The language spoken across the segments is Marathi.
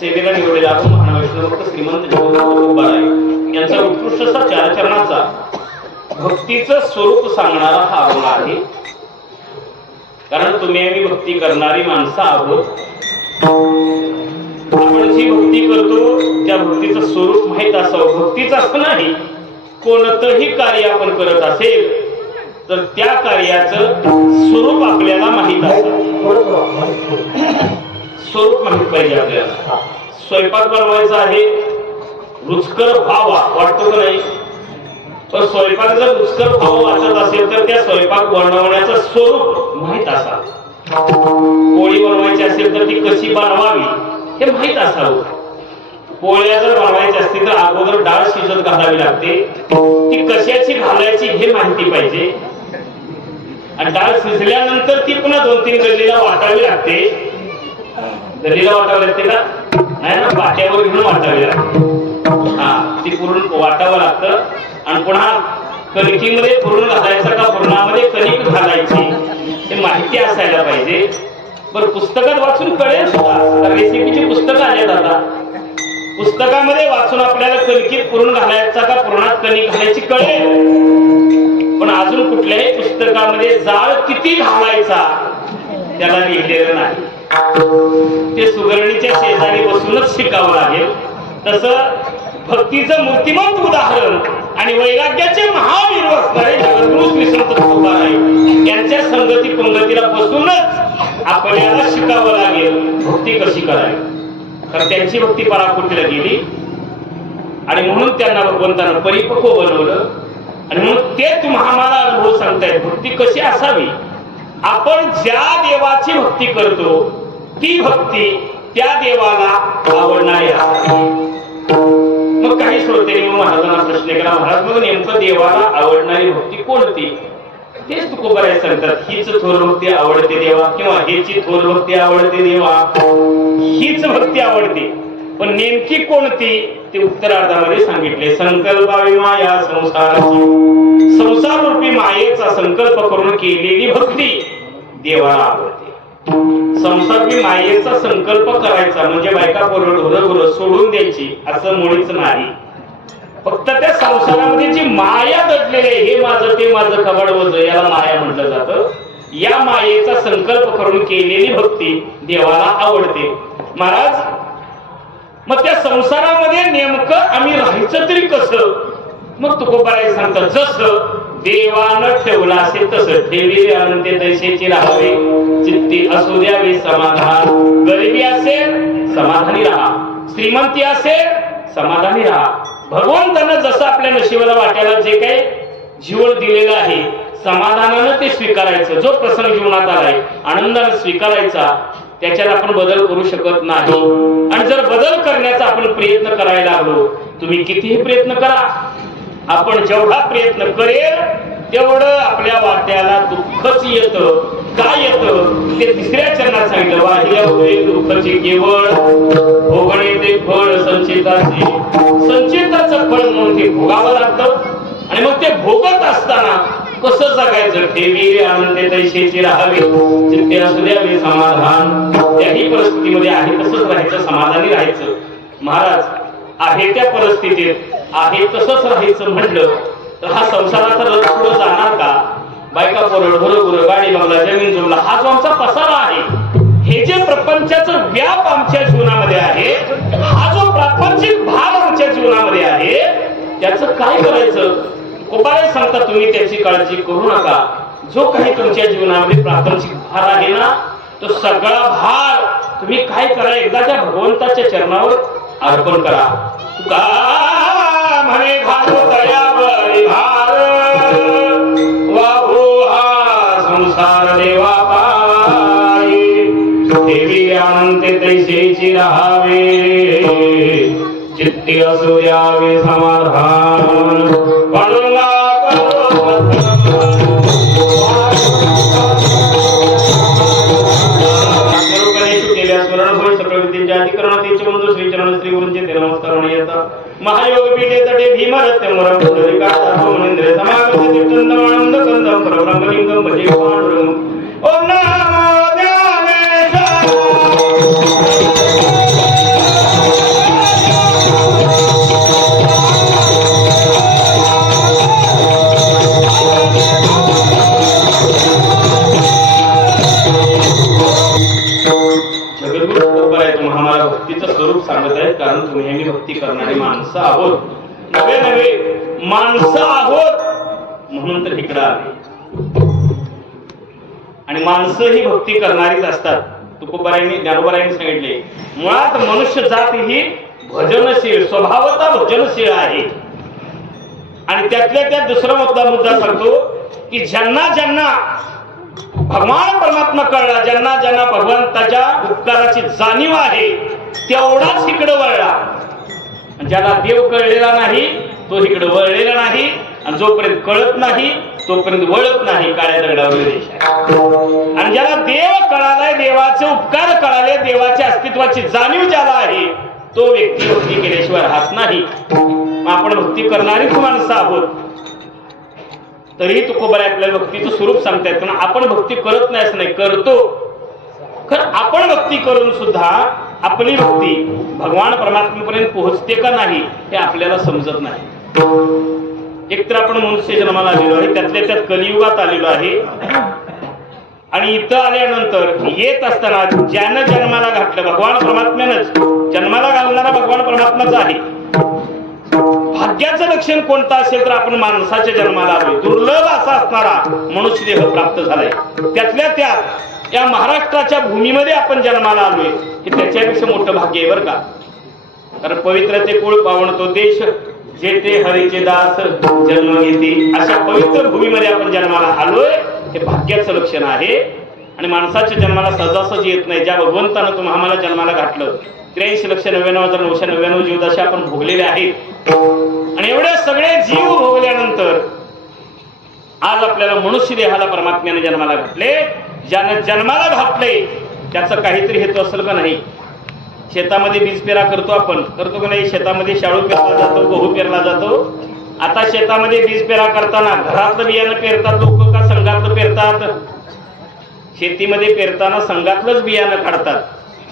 सेवेला निवडलेला आपण महावैष्णव भक्त श्रीमंत जगद्गुरू यांचा उत्कृष्ट असा 4 चरणाचा भक्तीचं स्वरूप सांगणारा हा अभंग आहे. कारण तुम्ही आम्ही भक्ती करणारी माणसं आहोत. आपण जी भक्ती करतो त्या भक्तीचं स्वरूप माहीत असावं. भक्तीचं असं नाही, कोणतंही कार्य आपण करत असेल तर त्या कार्याचं स्वरूप आपल्याला माहीत असावं. स्वरूप माहीत पाहिजे आपल्याला. स्वयंपाक बनवायचा आहे, रुचकर व्हावा वाटतो का नाही? पण स्वयंपाक जर रुचकर व्हावा वाटत असेल तर त्या स्वयंपाक बनवण्याचं स्वरूप माहीत असावं. पोळी बनवायची असेल तर ती कशी बनवावी हे माहीत असावं. पोळ्या जर बनवायची असतील तर अगोदर डाळ शिजत घालावी लागते, ती कशाची घालायची हे माहिती पाहिजे. आणि डाळ शिजल्यानंतर ती पुन्हा 2-3 गल्लीला वाटावी लागते. गल्लीला वाटावी लागते का नाही ना, वाट्यावर घेऊन वाटावी लागते. ती पुरण वाटावं लागतं. आणि पुन्हा कणकीमध्ये पुरण घालायचं का पुरणामध्ये कणिक घालायची हे माहिती असायला पाहिजे. बरं, पुस्तकात वाचून कळेल सुद्धा. रेसिपीची पुस्तकं आल्यात आता. पुस्तकामध्ये वाचून आपल्याला कणकीत पुरण घालायचा का पुरणात कणिक घालायची कळेल. पण अजून कुठल्याही पुस्तकामध्ये जाळ किती घालायचा त्याला लिहिलेलं नाही. ते सुगरणीच्या शेजारी बसूनच शिकावं लागेल. तसं भक्तीचं मूर्तिमंत उदाहरण आणि वैराग्याचे महावीर असणारे जगद्गुरू श्री संत तुकोबाराय यांच्या संगती पंगतीला बसूनच आपल्याला शिकावं लागेल भक्ती कशी करावी. कारण त्यांची भक्ती पराकोटीला गेली आणि म्हणून त्यांना भगवंतानं परिपक्व बनवलं. आणि म्हणून ते तुम्हाला अनुभव सांगतायत भक्ती कशी असावी. आपण ज्या देवाची भक्ती करतो ती भक्ती त्या देवाला आवडणारी असावी. मग काही श्रोत्यांनी महाराजांना प्रश्न केला, महाराज मग नेमकं देवाला आवडणारी भक्ती कोणती? तेच तुकोबाराय सांगतात, हीच थोर भक्ती आवडते देवा किंवा हीची थोर भक्ती आवडते देवा, हीच भक्ती आवडते. पण नेमकी कोणती ते उत्तरार्धामध्ये सांगितले. संकल्पावी माया संसाराची, संसार रूपी मायेचा संकल्प करून केलेली भक्ती देवाला आवडते. संसारी मायेचा संकल्प करायचा म्हणजे बायका पोरं सोडून द्यायची असं मुळीच नाही. फक्त त्या संसारामध्ये जी माया दडलेली आहे, हे माझं ते माझं कबाड वज, याला माया म्हटलं जातं. या मायेचा संकल्प करून केलेली भक्ती देवाला आवडते. महाराज मग त्या संसारामध्ये नेमकं आम्ही राहायचं तरी कसं? मग तुकोबाराय सांगतात, जसं देवानं ठेवला असेल तसं ठेवी अनंत तैसेची राहावे, चित्ती असू द्यावे समाधान. गरिबी असेल समाधानी राहा, श्रीमंती असेल समाधानी राहा. भगवंतानं जसं आपल्या नशिबाला वाट्याला जे काही जीवन दिलेलं आहे समाधानानं ते स्वीकारायचं. जो प्रसंग जीवनात आलाय आनंदाने स्वीकारायचा. त्याच्यात आपण बदल करू शकत नाही. आणि जर बदल करण्याचा आपण प्रयत्न करायला लागलो, तुम्ही कितीही प्रयत्न करा, आपण जेवढा प्रयत्न करेल तेवढं आपल्या वाट्याला दुःखच येतं. काय येतं ते 3ऱ्या चरणात सांगितलं. वाहिल्या होय दुःखाची केवळ, भोगणे ते फळ संचिताचे. संचिताचं फळ म्हणून ते भोगावं लागतं. आणि मग ते भोगत असताना कसं जगायचं? ठेवी आनंदे तैसेची राहावे, चित्ते असू द्यावे समाधान. त्याही परिस्थितीमध्ये आहे तसंच राहायचं, समाधानी राहायचं. महाराज आहे त्या परिस्थितीत आहे तसंच राहायचं म्हटलं तर हा संसाराचा रथ पुढे जाणार का? बायका पोरं घरोघरं गाडी बंगला जमीन जुमला हा जो आमचा पसारा आहे, हे जे प्रपंचाचं व्याप आमच्या जीवनामध्ये आहे, हा जो प्रापंचिक भाग आमच्या जीवनामध्ये आहे, त्याचं काय करायचं? तुकोबाराय सांगता तुम्ही त्याची काळजी करू नका. जो काही तुमच्या जीवनामध्ये प्रापंचिक भार आहे ना, तो सगळा भार तुम्ही काय करा, एकदा त्या भगवंताच्या चरणावर अर्पण करा. तुका म्हणे घालो तळ्यावर भार, वाहू हा संसार देवा पायी. ठेवी अनंत तैसेची राहावे, चित्ती असू द्यावे समाधान. पणला महायोग पीठे तटे भीमरत्यम पुंडरीकांद्र समागम तीर्थंदमानंद कंदम परब्रह्मलिंगम भजे पांडुरंगम. ओम नमो ज्ञानेशाय. भक्तीचं स्वरूप सांगत आहेत, कारण तुम्ही आम्ही भक्ती करणारी माणसं आहोत, नवे नवे माणसं आहोत म्हणून तर इकडं आले. आणि माणसं ही भक्ती करणारीच असतात. तुकोबारायांनी ज्ञानोबारायांनी सांगितले, मुळात मनुष्य जात ही भजनशील, स्वभावता भजनशील आहे. आणि त्यातल्या त्यात दुसरा मुद्दा सांगतो की ज्यांना ज्यांना भगवान परमात्मा कळला, ज्यांना ज्यांना भगवंताच्या उपकाराची जाणीव आहे, तेवढाच इकडे वळला. ज्याला देव कळलेला नाही तो इकडे वळलेला नाही, आणि जोपर्यंत कळत नाही तोपर्यंत वळत नाही. काळ्या दगडावर देश आहे. आणि ज्याला देव कळालाय, देवाचे उपकार कळाले, देवाच्या अस्तित्वाची जाणीव ज्याला आहे, तो व्यक्ती भक्ती केल्याशिवाय राहत नाही. आपण भक्ती करणारीच माणसं आहोत. तरीही तुकोबाराय आपल्याला भक्तीचं स्वरूप सांगतायत. पण आपण भक्ती करत नाही असं नाही, करतो. खरं आपण भक्ती करून सुद्धा आपली भक्ती भगवान परमात्मेपर्यंत पोहोचते का नाही हे आपल्याला समजत नाही. एकतर आपण मनुष्य जन्माला आलेलो आहे, त्यातल्या त्यात कलियुगात आलेलो आहे. आणि इथं आल्यानंतर येत असताना ज्यानं जन्माला घातलं भगवान परमात्म्यानंच, जन्माला घालणारा भगवान परमात्माचा आहे. भाग्याचं लक्षण कोणतं असेल तर आपण माणसाच्या जन्माला आलोय. दुर्लभ असा असणारा मनुष्य देह प्राप्त झालाय. त्यातल्या त्यात या महाराष्ट्राच्या भूमीमध्ये आपण जन्माला आलोय, हे त्याच्यापेक्षा मोठं भाग्य आहे बरं का. कारण पवित्र ते कुळ पावन तो देश, जे ते हरीचे दास जन्म घेते, अशा पवित्र भूमीमध्ये आपण जन्माला आलोय, हे भाग्याचं लक्षण आहे. आणि माणसाच्या जन्माला सहजासहजी येत नाही. ज्या भगवंतानं तुम्हाला आम्हाला जन्माला घातलं, 83,99,999 जीवदशा आपण भोगलेले आहेत. आणि एवढे सगळे जीव भोगल्यानंतर आज आपल्याला मनुष्य देहाला परमात्म्याने जन्माला घातले. ज्यानं जन्माला घातले त्याचा काहीतरी हेतू असेल का नाही. शेतामध्ये बीज पेरा करतो आपण, करतो का नाही. शेतामध्ये शाळू पेरला जातो, गहू पेरला जातो. आता शेतामध्ये बीज पेरा करताना घरातलं बियाणं पेरतात लोक का संघातलं पेरतात. शेतीमध्ये पेरताना संघातलंच बियाणं काढतात,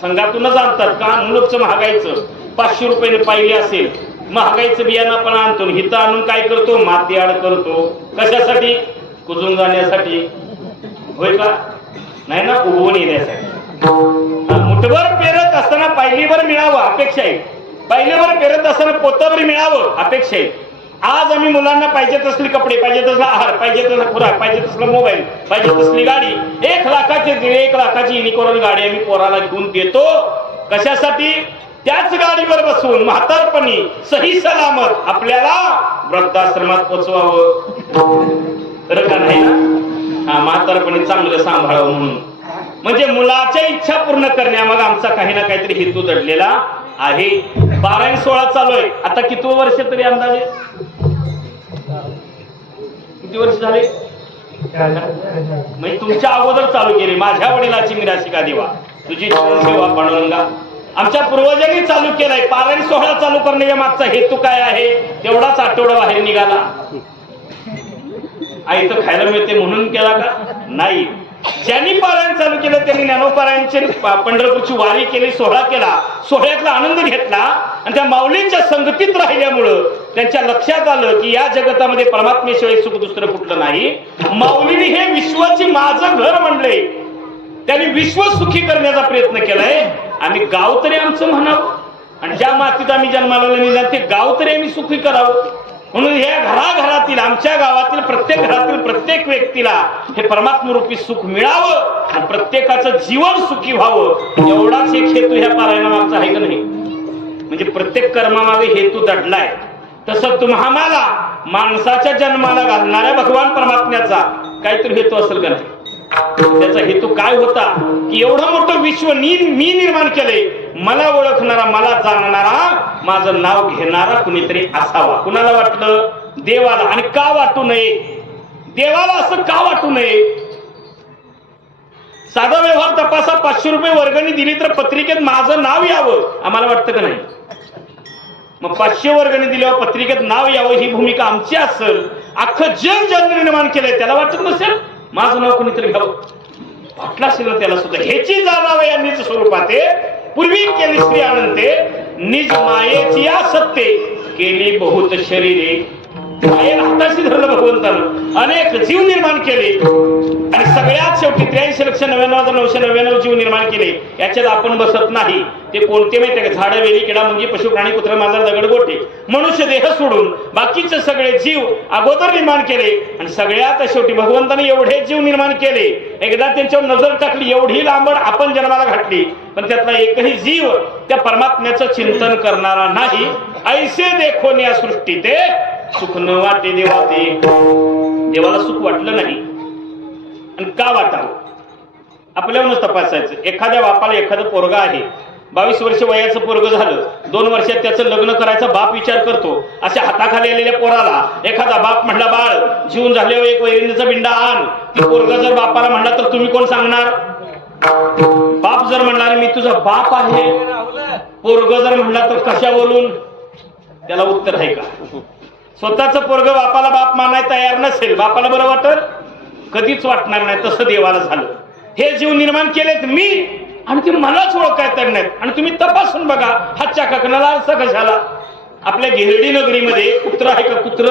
संघातूनच आणतात. का मुलुकचं महागाईचं 500 रुपयाने पाहिली असेल, महागाईचं बियाणं आपण आणतो. हिथं आणून काय करतो, माती आड करतो. कशासाठी, कुजून जाण्यासाठी होय का नाही ना, उगवून येण्यासाठी. मुठभर पेरत असताना पायलीभर मिळावं अपेक्षा आहे, पायलीभर पेरत असताना पोतभर मिळावं अपेक्षा आहे. आज आम्ही मुलांना पाहिजे तसले कपडे, पाहिजे तसला आहार, पाहिजे तसला खुराक, पाहिजे तसला मोबाईल, पाहिजे तसली गाडी, 1 लाखाची 1 लाखाची युनिकॉर्न गाडी आम्ही पोराला घेऊन देतो. कशासाठी, त्याच गाडीवर बसून म्हातारपणी सही सलामत आपल्याला वृद्धाश्रमात पोचवावं. खरं का नाही ना. म्हातारपणी चांगलं सांभाळावं म्हणून, म्हणजे मुलाच्या इच्छा पूर्ण करण्यामाग आमचा काही ना काहीतरी हेतू दडलेला आहे. 12-16 चालू आहे. आता किती वर्ष तरी अंदाजे, किती वर्ष झाले. म्हणजे तुमच्या अगोदर चालू केली. माझ्या वडिलाची मिराशिका देवा, तुझी सेवा पांडुरंगा. आमच्या पूर्वजांनी चालू केलाय. 12-16 चालू करण्याच्या मागचा हेतू काय आहे, तेवढाच आठवडा बाहेर निघाला. आई तर खायला मिळते म्हणून केला का नाही. ज्यांनी पारायण चालू केलं त्यांनी ज्ञानोपारायणची पंढरपूरची वारी केली, सोहळा केला, सोहळ्यातला आनंद घेतला. आणि त्या माऊलींच्या संगतीत राहिल्यामुळं त्यांच्या लक्षात आलं की या जगतामध्ये परमात्मेशिवाय सुख दुसरं कुठलं नाही. माऊलीने हे विश्वाची माझं घर म्हणले, त्यांनी विश्व सुखी करण्याचा प्रयत्न केलाय. आम्ही गाव तरी आमचं म्हणावं, आणि ज्या मातीत आम्ही जन्माला निघाल ते गाव तरी आम्ही सुखी करावं. म्हणून या घराघरातील, आमच्या गावातील प्रत्येक घरातील प्रत्येक व्यक्तीला हे परमात्मरूपी सुख मिळावं आणि प्रत्येकाचं जीवन सुखी व्हावं, एवढाच एक हेतू ह्या पारायणामागचा आहे का नाही. म्हणजे प्रत्येक कर्मामागे हेतू दडलाय. तसं तुम्हाला माणसाच्या जन्माला घालणाऱ्या भगवान परमात्म्याचा काहीतरी हेतू असेल का नाही. त्याचा हेतू काय होता की एवढं मोठं विश्व मी निर्माण केले, मला ओळखणारा, मला जाणणारा, माझं नाव घेणारा कुणीतरी असावा. कुणाला वाटलं, देवाला. आणि का वाटू नये, देवाला असं का वाटू नये. साधा व्यवहार तपासा, 500 रुपये वर्गणी दिली तर पत्रिकेत माझं नाव यावं, आम्हाला वाटतं का नाही. मग 500 वर्गणी दिल्यावर पत्रिकेत नाव यावं ही भूमिका आमची असेल. अख्खं जग ज्यांनी निर्माण केलंय त्याला वाटत नसेल माझं नाव कोणीतरी घ्यावं, वाटलं असेल ना त्याला सुद्धा. ह्याची जाणाव या निज स्वरूपाते पूर्वी केली श्री अनंते, निज मायेची या सत्ते केली बहुत शरीरे. पायाला हाताशी धरलं भगवंतानं, अनेक जीव निर्माण केले आणि सगळ्यात शेवटी 83,99,999 जीव निर्माण केले. याच्यात आपण बसत नाही. ते कोणते माहिती आहे का? झाडं, वेली, किडा, मुंगी, पशु, प्राणी, कुत्रा, मांजर, दगड, गोटे, मनुष्य देह सोडून बाकीचे सगळे जीव अगोदर निर्माण केले आणि सगळ्यात शेवटी भगवंताने एवढे जीव निर्माण केले. एकदा त्यांच्यावर नजर टाकली, एवढी लांबड आपण जन्माला घातली, पण त्यातला एकही जीव त्या परमात्म्याचं चिंतन करणारा नाही. ऐसे देखो या सृष्टी ते सुख न वाटे देवा. ते देवाला सुख वाटलं नाही. आणि का वाटावं आपल्यावरच तपासायचं. एखाद्या बापाला एखादं पोरगा आहे, 22 वर्ष वयाचं पोरग झालं, 2 वर्षात त्याचं लग्न करायचा बाप विचार करतो. अशा हाताखाली आलेल्या पोराला एखादा बाप म्हणला, बाळ जीवन झाल्यावर एक वैरणीचा बिंडा आण. ती पोरगा जर बापाला म्हणला तर तुम्ही कोण सांगणार? बाप जर म्हणणार मी तुझा बाप आहे, पोरग जर म्हणला तर कशावरून? त्याला उत्तर आहे का? स्वतःच पोरग बापाला बाप मानायला तयार नसेल, बापाला बरं वाटत? कधीच वाटणार नाही. तसं देवाला झालं. हे जीव निर्माण केलेत मी आणि ते मलाच ओळखायला नाहीत. आणि तुम्ही तपासून बघा, हातच्या काकणाला असं कशाला? आपल्या घेरडी नगरीमध्ये कुत्र आहे का? कुत्र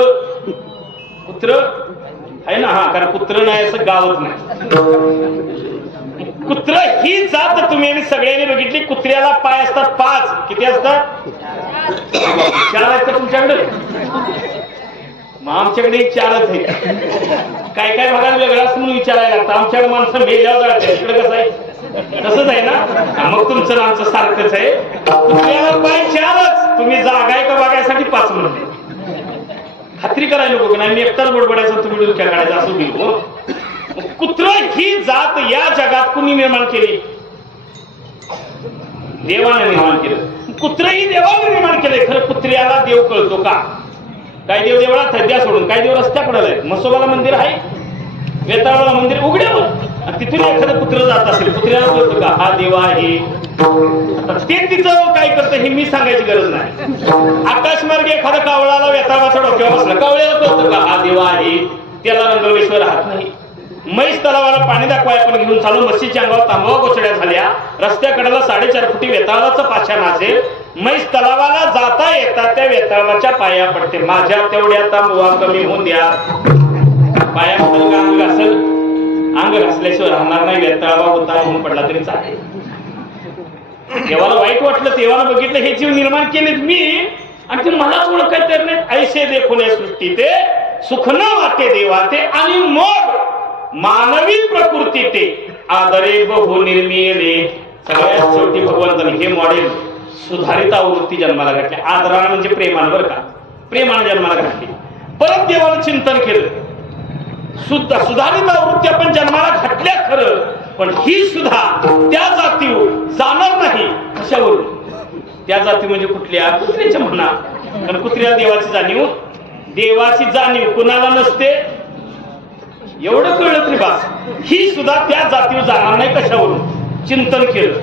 आहे ना? हा, कारण कुत्र नाही असं गावच नाही. कुत्र ही जात तुम्ही सगळ्यांनी बघितली. कुत्र्याला पाय असतात 5. किती असतात? 4 आहेत का तुमच्याकडे? मग आमच्याकडे 4च आहे. काय काय बघायला वेगळं असं म्हणून विचारायला लागतं. आमच्याकडे माणसं मेल्यावर जायचं, इकडे कसं आहे? तसंच आहे ना? मग तुमचं आमचं सारखंच आहे. कुत्र्याला पाय 4च. तुम्ही जागा आहे का बघायसाठी 5 म्हणले. खात्री करायला नको नाही. मी एकटाच बडबडायचं, तुम्ही डोक्या काढायचं असं बिलकुल. कुत्र ही जात या जगात कुणी निर्माण केली? देवाने निर्माण केलं. कुत्रही देवाने निर्माण केलंय. खरं कुत्र्याला देव कळतो का? काय देव देवळा थद्या सोडून, काय देव रस्त्याकडे आहे. मसोबाला मंदिर आहे, वेताळाला मंदिर उघड्यावर, तिथून एखादं कुत्र जात असेल, कुत्र्याला कळतं का हा देव आहे? ते तिचं काय करतं हे मी सांगायची गरज नाही. आकाशमार्गे एखादा कावळाला वेताळाच्या डोक्यावर बसला, कावळ्याला कळतं का हा देव आहे? त्याला रंगवेश्वर राहत नाही. म्हैस तलावाला पाणी दाखवाय पण घेऊन चालू, म्हशीच्या अंगावर तांबवा गोचड्या झाल्या, रस्त्याकडेला 4.5 फुटी वेताळाचं पाषाण असेल, म्हैस तलावाला जाता येता त्या वेताळाच्या पाया पडते. माझ्या तेवढ्या तांबवा कमी होऊन द्या. पाया पडेल, अंग घासल, अंग घासल्याशिवाय राहणार नाही. वेताळा होता म्हणून पडला तरी चालेल. देवाला वाईट वाटलं, देवाला बघितलं हे जीव निर्माण केलेत मी आणि ते मलाच ओळखायला तयार नाहीत. ऐसे देखून सृष्टी ते सुख न वाटे देवा. ते आणि मग मानवी प्रकृती ते आदरे बहु निर्मिले. सगळ्यात शेवटी भगवंताने हे मॉडेल सुधारित आवृत्ती जन्माला घातली. आदराने म्हणजे प्रेमानं, बरं का? प्रेमाने जन्माला घातली. परत देवाला चिंतन केलं. सुधारित आवृत्ती आपण जन्माला घातल्या खरं, पण ही सुद्धा त्या जातीवर जाणार नाही. कशावरून? त्या जाती म्हणजे कुठल्या? कुत्र्याच्या म्हणा. कारण कुत्र्याला देवाची जाणीव कुणाला नसते. एवढं कळलं तरी बास. ही सुद्धा त्या जातीवर जाणार नाही. कशावरून? चिंतन केलं.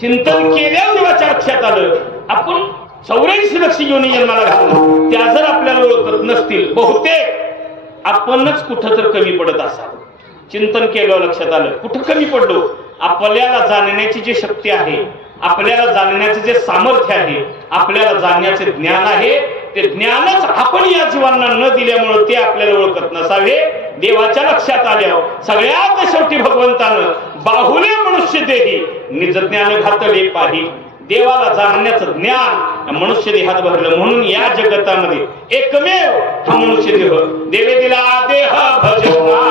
चिंतन केल्यावर देवाच्या लक्षात आलं आपण 84 लक्ष योनी जन्माला घालून त्या जर आपल्याला ओळखत नसतील, बहुतेक आपणच कुठं तर कमी पडत असावं. चिंतन केल्यावर लक्षात आलं कुठं कमी पडलो. आपल्याला जाणण्याची जी शक्ती आहे, आपल्याला जाणण्याचे जे सामर्थ्य आहे, आपल्याला जाणण्याचे ज्ञान आहे, ते ज्ञानच आपण या जीवांना न दिल्यामुळे ते आपल्याला ओळखत नसावे. देवाच्या लक्षात आल्यावर सगळ्यात शेवटी भगवंतानं बाहुले मनुष्य देही निज ज्ञान घातले पाही. देवाला जाणण्याचं ज्ञान मनुष्य देहात भरलं. म्हणून या जगतामध्ये एकमेव हा मनुष्य देह. देवे दिला देह भजना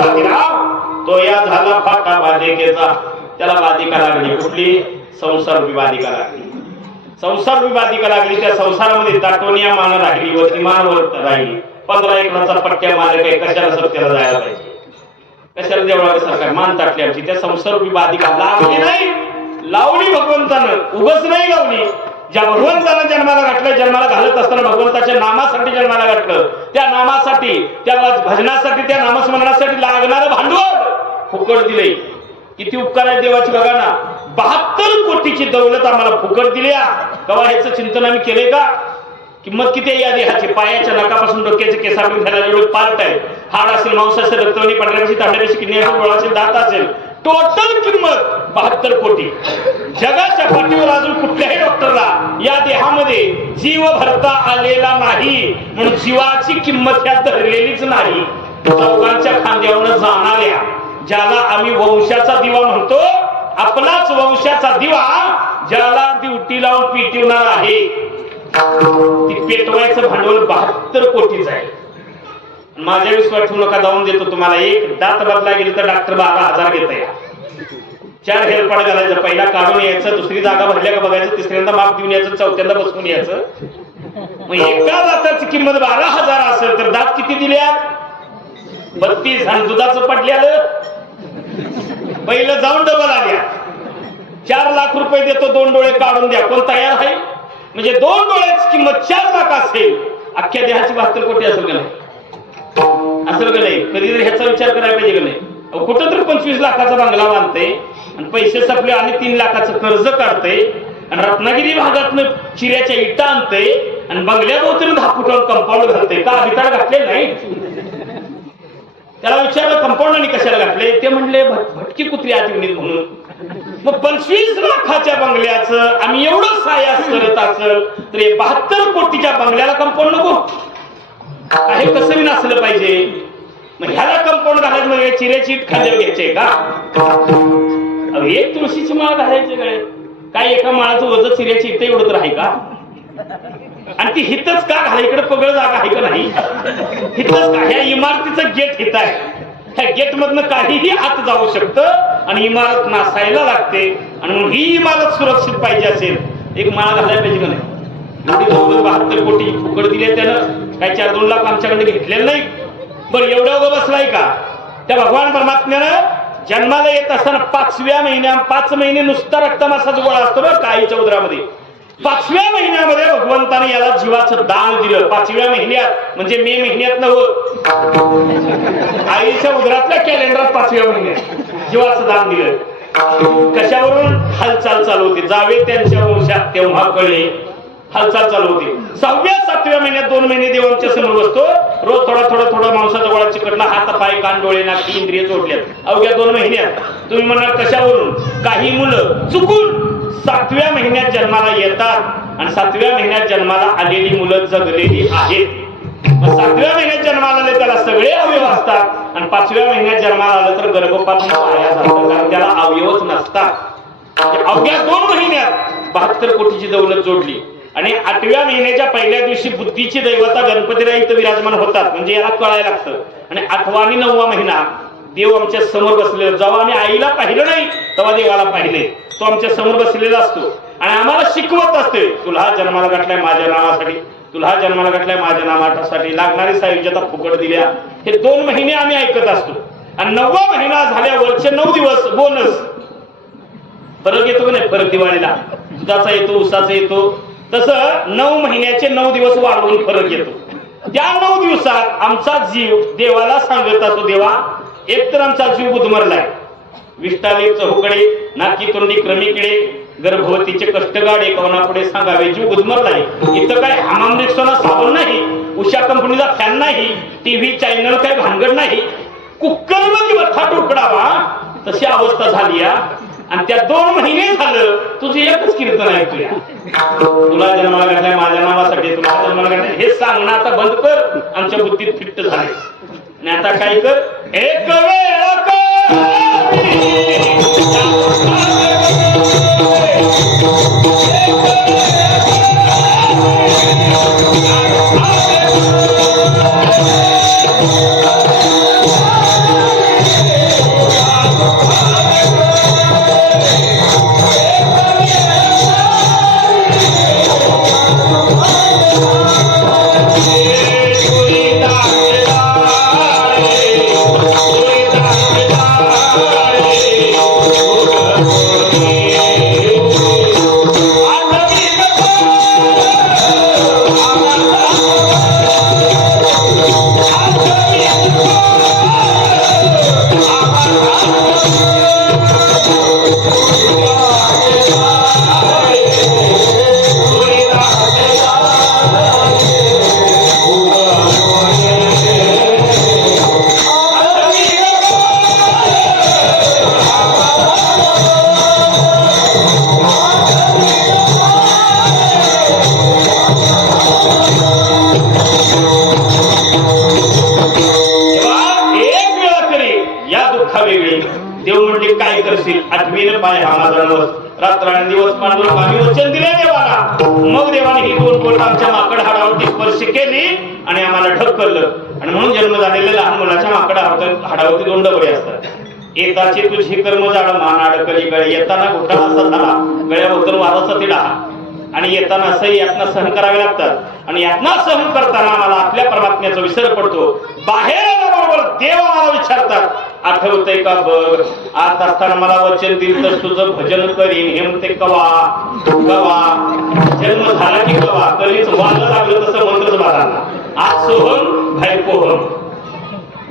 बाजीराव तो या झाला फाटा बाधिकेचा. त्याला बाधिका लागली. कुठली? संसार विबाधिका लागली. संसार विबाधिका लागली. त्या संसारामध्ये दाटोनिया मान राहिली व इमानवर राहिली. 15 एकराचा पट्ट्या मालक आहे, कशाला सत्याला जायला पाहिजे, कशाला देवळा सरकार मान ताटली आमची. त्या संसार विबाधिका लागली नाही, लावली भगवंतानं. उगच नाही लावली. ज्या भगवंतानं जन्माला घातलं, जन्माला घालत असताना भगवंताच्या नामासाठी जन्माला घातलं. त्या नामासाठी, त्या भजनासाठी, त्या नामस्मरणासाठी लागणारं भांडवल फुकट दिले. किती उपकार आहे देवाची बघा ना. 72 कोटीची दौलत आम्हाला फुकट दिल्या. कवा ह्याचं चिंतन आम्ही केले का? किंमत किती आहे या देहाची? पायाच्या नकापासून डोक्याचे केसापर्यंत घालायला एवढे पार्ट आहे. हाड असेल, मांस असेल, रक्तवाहिनी, पांढऱ्यापेशी, तांबड्यापेशी, किडनी असेल, डोळा असेल, दात असेल, टोटल किंमत 72 कोटी. जगाच्या पाठीवर अजून कुठल्याही डॉक्टरला या देहामध्ये जीव भरता आलेला नाही, म्हणून जीवाची किंमत ह्यात धरलेलीच नाही. चौघांच्या खांद्यावरून जाणाऱ्या ज्याला आम्ही वंशाचा दिवा म्हणतो, आपलाच वंशाचा दिवा ज्याला ड्युटी लावून पेटवणार आहे, ती पेटवायचं भांडवल 72 कोटीचं आहे. माझ्या विश्वास ठेवू नका, जाऊन देतो तुम्हाला. एक दात बदला गेली तर डॉक्टर 12,000 घेत या. 4 हेलपाड घालायचं, पहिला काढून यायचं, दुसरी जागा भरल्या का बघायचं, तिसऱ्यांदा माप देऊन यायचं, चौथ्यांदा बसवून यायचं. मग एका दाताची किंमत 12,000 असेल तर दात किती दिल्या? 32. आणि दुधाचं पडल्यालं पहिलं जाऊन डबल आल्या. 4 लाख रुपये देतो, 2 डोळे काढून द्या. कोण तयार आहे? म्हणजे 2 डोळ्याची किंमत 4 लाख असेल, अख्ख्या देहाची 72 कोटी असेल का नाही? असेल का नाही? कधीतरी ह्याचा विचार करायला पाहिजे का नाही? कुठं तरी 25 लाखाचा बंगला बांधते आणि पैसे संपले आणि 3 लाखाचं कर्ज काढते आणि रत्नागिरी भागातनं चिऱ्याच्या इटा आणते आणि बंगल्याभोवतीनं 10 फुटावर कंपाऊंड घालते. का भिताड घातले नाही? त्याला विचारलं कंपाऊंडरनी कशाला घातले? ते म्हणले भटकी कुत्री आठवणीत म्हणून. मग 25 लाखाच्या बंगल्याचं आम्ही एवढं सायास करत असेल तर 72 कोटीच्या बंगल्याला कंपाऊंड नको? हे कसं नसलं पाहिजे? मग ह्याला कंपाऊंड घालायचं, मग चिऱ्याची इट खांद्यावर घ्यायचे का? एक तुळशीची माळ घालायची काय? एका माळाचं वजन चिऱ्याची इट एवढं तर आहे का? आणि ती हितच का घाला? इकडे पगळ जागा आहे का नाही? हितच का? ह्या इमारतीचं गेट हित आहे. ह्या गेट मधनं काहीही आत जाऊ शकतं आणि इमारत नासायला लागते. आणि म्हणून ही इमारत सुरक्षित पाहिजे असेल एक माळ घालायला पाहिजे का नाही? 72 कोटी फुकट दिले त्यानं. काय 4-2 लाख आमच्याकडे घेतलेलं नाही. बरं एवढं उभं बसलाय का? त्या भगवान परमात्म्यानं जन्माला येत असताना 5व्या महिन्यात 5 महिने नुसता रक्तमासाचा गोळा असतो बरं काईच्या उदरामध्ये. 5व्या महिन्यामध्ये भगवंताने याला जीवाचं दान दिलं. 5व्या महिन्यात म्हणजे मे महिन्यात नव्हतं, आईच्या उदरातल्या कॅलेंडरात 5व्या महिन्यात जीवाचं दान दिलं. कशावरून? हालचाल चालू होती. जावे त्यांच्या वंशात तेव्हा कळले हालचाल चालू होती. 6व्या-7व्या महिन्यात 2 महिने देव आमच्या समोर बसतो. रोज थोडा मांसाचा गोळा चिकटला, हात पाय कान डोळे नाक इंद्रिय जोडल्यात. अवघ्या 2 महिन्यात. तुम्ही म्हणाल कशावरून? काही मुलं चुकून 7व्या महिन्यात जन्माला येतात आणि 7व्या महिन्यात जन्माला आलेली मुलं जगलेली आहेत. 7व्या महिन्यात जन्माला आले त्याला सगळे अवयव असतात आणि 5व्या महिन्यात जन्माला आलं तर गर्भपात वाया जातं, कारण त्याला अवयवच नसतात. अवघ्या 2 महिन्यात 72 कोटीची दौलत जोडली. आणि 8व्या महिन्याच्या पहिल्या दिवशी बुद्धीची दैवता गणपतीला इथं विराजमान होतात, म्हणजे याला कळायला लागतं. आणि 8वा आणि 9वा महिना देव आमच्या समोर बसलेला. जेव्हा आम्ही आईला पाहिलं नाही तेव्हा देवाला पाहिले. तो आमच्या समोर बसलेला असतो आणि आम्हाला शिकवत असते, तुला जन्माला घातलाय माझ्या नावासाठी, तुला जन्माला घातलाय माझ्या नावासाठी, लागणारी सायुज्यता फुकट दिल्या. हे 2 महिने आम्ही ऐकत असतो. आणि 9वा महिना झाल्यावरचे 9 दिवस बोनस. फरक येतो की नाही? फरक दिवाळीला दुधाचा येतो, उसाचा येतो. तसं 9 महिन्याचे 9 दिवस वाढवून फरक येतो. त्या 9 दिवसात आमचा जीव देवाला सांगत असतो, देवा एक तर आमचा जीव गुदमरलाय, विष्टाले चहुकडे नाकी तोंडी क्रमिकडे गर्भवतीचे कष्टगाडे कवनापुढे सांगावे, जीव गुदमरलाय. इथं काय हमाम रिक्षाला साबण नाही, उषा कंपनीचा फॅन नाही, टीव्ही चॅनल काय भानगड नाही, कुकर मध्ये थाट उकडावा तशी अवस्था झाली. आणि त्या 2 महिने झालं तुझं एकच कीर्तन ऐकूया, तुला जन्माला घातलाय माझ्या नावासाठी, तुला जन्माला घातलाय हे सांगणं आता बंद कर. आमच्या बुद्धीत फिट्ट झाले. आणि आता काय कर, एक वेळ कथा वेगळी. देव म्हणले काय करशील? आठवीने पाय हा माझा नवस, रात्रंदिवस मांडून आम्ही वचन दिले देवाला. मग देवाने ही दोन बोट आमच्या माकड हाडावरती स्पर्श केली आणि आम्हाला ढकललं. आणि म्हणून जन्म झालेल्या लहान मुलाच्या माकड हाडावरती 2 डबडे असतात. येताची तुझी कर्म जाड मान अडकली गळे, येताना घोटाळा असा झाला गळ्याभोवतून वाराचा तिढा, आणि येताना असंही यातना सहन करावे लागतात. आणि यातना सहन करताना आम्हाला आपल्या परमात्म्याचा विसर पडतो. बाहेर आल्याबरोबर देव आम्हाला विचारतात, आठवतंय का बघ, आत असताना मला वचन दिलं तर तुझं भजन करीन. हे म्हणते कवा कवा, जन्म झाला की कवा, कधीच वाल लागलं तसं मंत्रच मारायला. आज सोहम बाहेर पोहम.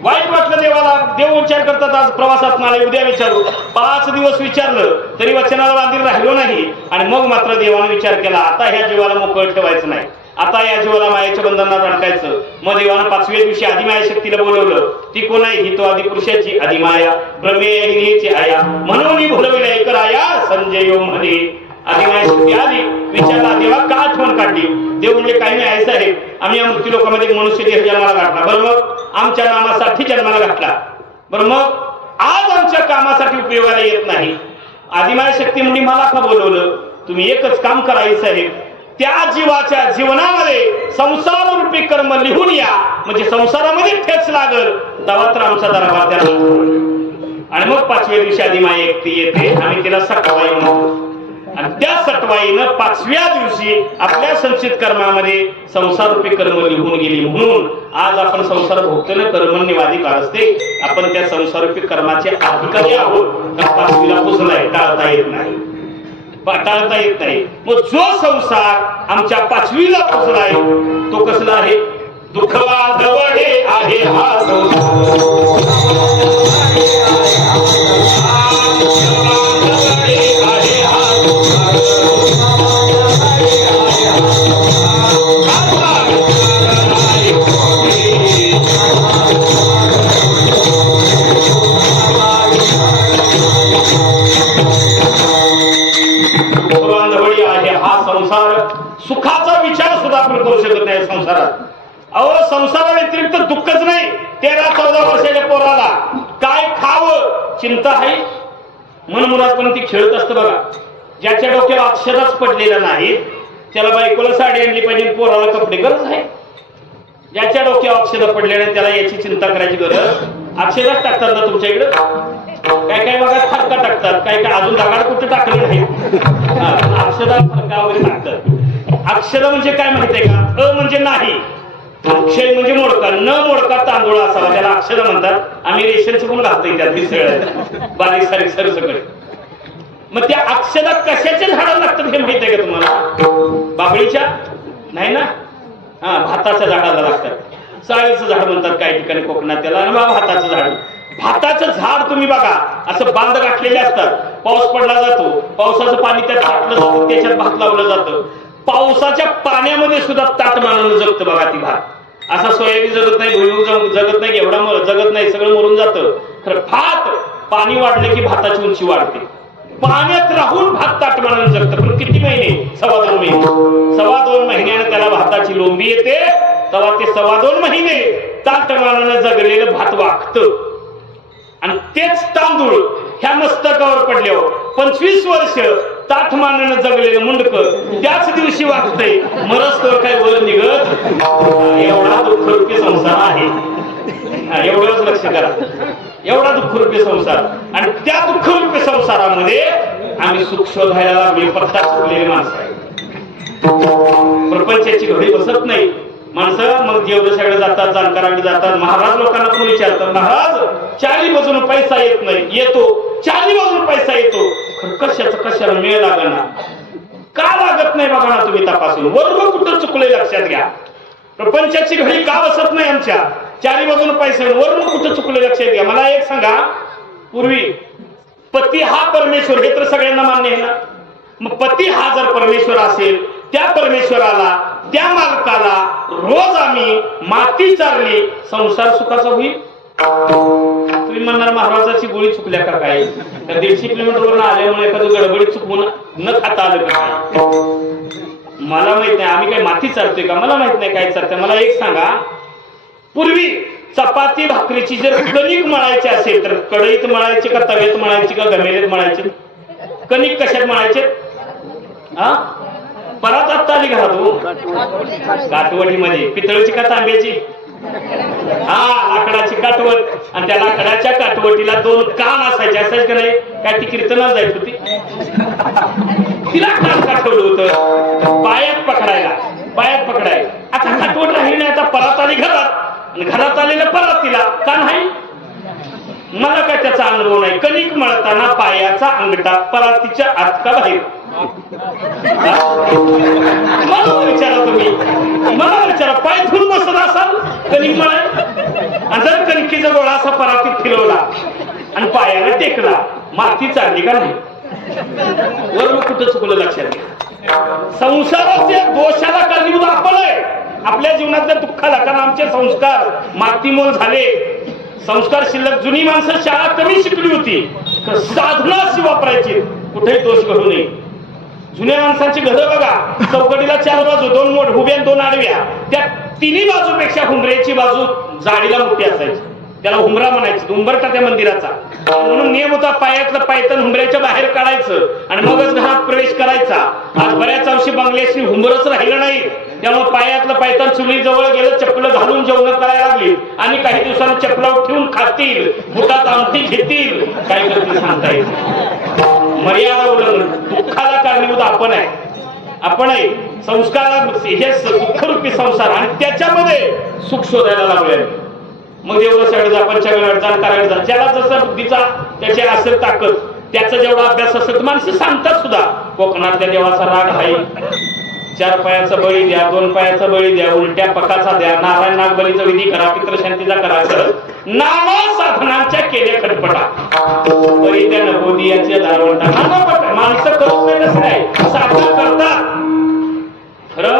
वाईट वाटलं देवाला. देव विचार करतात आज प्रवासात मला उद्या विचारू. 5 दिवस विचारलं तरी वचनाला बांधील राहिलो नाही. आणि मग मात्र देवाने विचार केला, आता ह्या जीवाला मोकळ ठेवायचं नाही, आता या जीवाला मायेच्या बंधनात अडकायचं. मग देवानं 5व्या दिवशी आदिमाया शक्तीला बोलवलं. ती कोण आहे? ही तो आदिपुरुषाची आदिमाया, प्रमेयची आया, म्हणून बोलवले एक राया संजय म्हणे. आदिमाया शक्ती आली, विचारला देवा का आठवण काढली? देव म्हणजे काही नाही आहे साहेब, आम्ही या मृत्यू लोकांमध्ये मनुष्य देह जन्माला घातला. बरं मग आमच्या नामासाठी जन्माला घातला, बरं मग आज आमच्या कामासाठी उपयोगाला येत नाही. आदिमाया शक्ती म्हणजे मला का बोलवलं? तुम्ही एकच काम करायचं साहेब, त्या जीवाच्या जीवनामध्ये संसार रूपी कर्म लिहून या, म्हणजे संसारामध्ये ठेच लागल तेव्हा तर आमचा दरबार त्याला. आणि मग 5व्या दिवशी आदिमाया एकटी येते, आम्ही तिला सटवाई म्हणतो. आणि त्या सटवाईनं 5व्या दिवशी आपल्या संचित कर्मामध्ये संसार रूपी कर्म लिहून गेली. म्हणून आज आपण संसार भोगतो, कर्मण्यवाधिकार असते. आपण त्या संसार रूपी कर्माचे अधिकारी आहोत. 5वीला पुजलाय, टाळता येत नाही, टाळता येत नाही. मग जो संसार आमच्या 5वीला पुजलाय तो कसला आहे? दुःखवादवडे आहे हा सुखाचा विचार सुद्धा आपण करू शकत नाही संसारात. अहो संसारा व्यतिरिक्त दुःखच नाही. 13-14 वर्षाच्या पोराला काय खावं चिंता आहे. मनमुरात पण ती खेळत असतं बघा. ज्याच्या डोक्याला अक्षरच पडलेला नाही त्याला बायकोला साडी आणली पाहिजे, पोराला कपडे गरज आहे. ज्याच्या डोक्यावर अक्षर पडलेले त्याला याची चिंता करायची गरज. अक्षरच टाकतात ना तुमच्या इकडे? काय काय बघा फरका टाकतात, काय काय अजून दगाड कुठे टाकले नाही, अक्षरात फरका वगैरे टाकतात. अक्षर म्हणजे काय माहितीये का? अ म्हणजे नाही, अक्षय म्हणजे मोडका, न मोडका तांदूळ असावा त्याला अक्षर म्हणतात. आम्ही रेशनचं पण घालतोय त्यात मिसळ बारीक सारीक सर सगळे. मग त्या अक्षरात कशाच्या झाडं लागतात हे माहित आहे का तुम्हाला? बाबळीच्या नाही ना, हा भाताच्या झाडाला लागतात. चाळीचं झाड म्हणतात काही ठिकाणी कोकणात त्याला, आणि भाताचं झाड. भाताचं झाड तुम्ही बघा असं बांध गाठलेले असतात. पाऊस पडला जातो, पावसाचं पाणी त्यात टाकलं जातं, त्याच्यात भात लावलं जातं. पावसाच्या पाण्यामध्ये सुद्धा ताट मानून जगतं बघा ती भात. असा सोयाबीन जगत नाही, भुईमूग जगत नाही, एवढा जगत नाही, सगळं मरून जातं. खरं भात पाणी वाढलं की भाताची उंची वाढते. पाण्यात राहून भात ताट मानून जगतं. पण किती महिने? 2.25 महिने. 2.25 महिन्याने त्याला भाताची लोंबी येते. तेव्हा ते 2.25 महिने ताट मानानं जगलेलं भात वागतं. आणि तेच तांदूळ ह्या मस्तकावर पडल्यावर 25 वर्ष ताठ मानानं जगलेलं मुंडकं त्याच दिवशी वागतंय. मरस्तवर काय वर निघत. एवढा दुःखरूपी संसार आहे. एवढंच लक्ष करा, एवढा दुःखरूपी संसार. आणि त्या दुःखरूपी संसारामध्ये आम्ही सुख शोधायला लागले. पत्ता चुकलेली माणसं आहे. प्रपंचाची घडी बसत नाही माणसं. मग जेवढे सगळे जातात, जाणकारांकडे जातात. महाराज लोकांना पण विचारतात, महाराज 40 बाजून पैसा येत नाही, येतो 40 बाजून पैसा येतो, कशाला मेळ लागना, का लागत नाही बघा ना तुम्ही तपासून. वर्ग कुठं चुकले लक्षात घ्या. प्रपंचाची घडी का बसत नाही आमच्या? 40 बाजून पैसा, वर्ग कुठं चुकले लक्षात घ्या. मला एक सांगा, पूर्वी पती हा परमेश्वर हे तर सगळ्यांना मान्य आहे ना. मग पती हा जर परमेश्वर असेल, त्या परमेश्वराला, त्या मालकाला रोज आम्ही माती चारली, संसार सुखाचा होईल? तुम्ही म्हणणार महाराजाची गोळी चुकल्या का काय? तर 150 किलोमीटरवरून आल्यामुळे एखादं गडबडीत चुकवून न खाता आलं का काय? मला माहित नाही. आम्ही काय माती चारतोय का? मला माहित नाही काय चारतोय. मला एक सांगा, पूर्वी चपाती भाकरीची जर कणिक मळायची असेल तर कढईत मळायची का तव्यात मळायची का घमेलीत मळायची? कणिक कशात मळायचे? हा परत आत्ता आली घरात काटवटीमध्ये. पितळची का तांब्याची? हा लाकडाची काटवट. आणि त्या लाकडाच्या काटवटीला 2 कान असायचे. असायचे का नाही? काय ती कीर्तनाला जायची होती? तिला कान काठवलं होतं पायात पकडायला. आता काटवट राहिली नाही. आता परत आली घरात. घरात आलेलं परत तिला का नाही? मला काय त्याचा अनुभव नाही. कणिक मळताना पायाचा अंगठा परातीच्या आत का बाहेर? मला विचारा तुम्ही. मला विचारा पाय धुवून बसत असाल कणिक मळाय? आणि जर कणकीचा गोळा असा परातीत फिरवला आणि पायाला टेकला, माती चालली का नाही? वर कुठं चुकलं लक्षात घ्या. संसाराच्या दोषाला कारणीभूत आपण आहे. आपल्या जीवनातल्या दुःखाला. कारण आमचे संस्कार मातीमोल झाले. संस्कार शिल्लक. जुनी माणसं शाळा कमी शिकली होती, साधना अशी वापरायची, कुठेही दोष घडू नये. जुन्या माणसांची घरं बघा, चौकटीला 4 बाजू, 2 मोठ उभ्या 2 आडव्या. त्या तिन्ही बाजूपेक्षा हुंबऱ्याची बाजू जाडीला मोठी असायची. त्याला हुंबरा म्हणायचं. उंबरटा त्या मंदिराचा. म्हणून नियम होता पायातलं पायतन हुंबऱ्याच्या बाहेर काढायचं आणि मगच घरात प्रवेश करायचा. आज बऱ्याच अंशी बंगल्याशी हुंबरच राहिलं नाही. त्यामुळे पायातलं पायतन चुली जवळ गेलं, चप्पल घालून जेवण करायला लागली आणि काही दिवसांनी चपलावर ठेवून खातील, बुटात आमटी घेतील. काय करतील सांगता येईल. मर्यादा उल्लंघन. दुःखाला कारणीभूत आपण आहे. आपण आहे. संस्कारात हे दुःखरूपी संसार आणि त्याच्यामध्ये सुख शोधायला लागले. मग देवळं सगळं पंचगड जाणकारायला जा. ज्याला जसं बुद्धीचा त्याची असेल ताकद, त्याचा जेवढा अभ्यास असेल तर माणसं सांगतात सुद्धा. कोकणातल्या देवाचा राग आहे. 4 पायाचा बळी द्या, 2 पायाचा बळी द्या, उलट्या पकाचा द्या, नारायण नागबलीचा विधी करा, पितृशांतीचा करा. नाना साधनांच्या केल्या खटपटा. बळी द्या नकोदियाच्या दारवंटा. नाना माणसं करत नाही, साधना करतात. खरं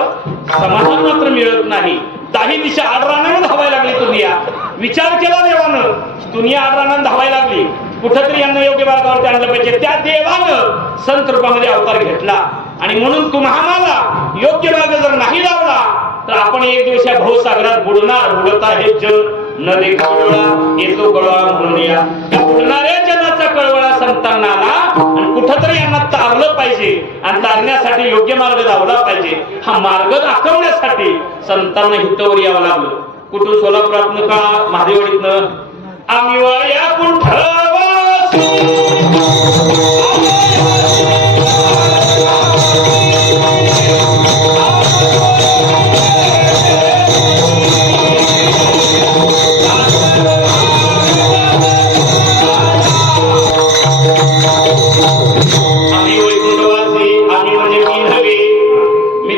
समाधान मात्र मिळत नाही. 10 दिशा आडरानानं धावायला लागली दुनिया. विचार केला देवानं, दुनिया आडरानानं धावायला लागली. कुठंतरी यांना योग्य मार्गावरती आणलं पाहिजे. त्या देवानं संत रूपामध्ये अवतार घेतला. आणि म्हणून तुम्हाला योग्य मार्ग जर नाही लावला तर आपण एक दिवस या भवसागरात बुडणार. बुडता हे जग न देखवळा येतो कळवळा म्हणून या. बुडणाऱ्या जनाचा कळवळा संतांना आला आणि कुठंतरी यांना तारलं पाहिजे. आणि तारण्यासाठी योग्य मार्ग लावला पाहिजे. हा मार्ग दाखवण्यासाठी संतांना हितवर यावं लागलं. कुठून? सोलापुरातनं का महादेवडीतनं? आम्ही वळ्या कुंठवासी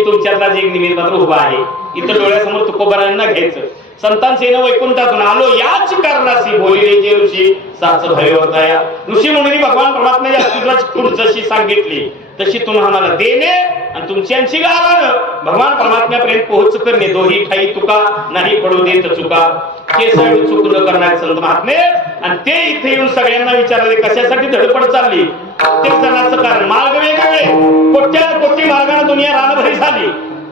तुमच्यातलाच एक निमित्त मात्र उभा आहे. इतर डोळ्यासमोर तुकोबारांना घ्यायचं. संतांचे न वैकुंठातून आलो याच कारणाशी बोलिले जे ऋषी साच भय होताया. ऋषी म्हणून भगवान परमात्म्याच्या अस्तित्वाची खूण जशी सांगितली तशी तुम्हाला देणे आणि तुमच्यांची गावानं भगवान परमात्म्यापर्यंत पोहोच करणे. दोही ठाई तुका नाही पडू देत चुका. हे सगळं चूक न करणारे संत महात्मे. आणि ते इथे येऊन सगळ्यांना विचारले कशासाठी धडपड चालली. प्रत्येक जणांचं कारण मार्ग वेगवेगळे. कोटी मार्गाने दुनिया रानभरी झाली.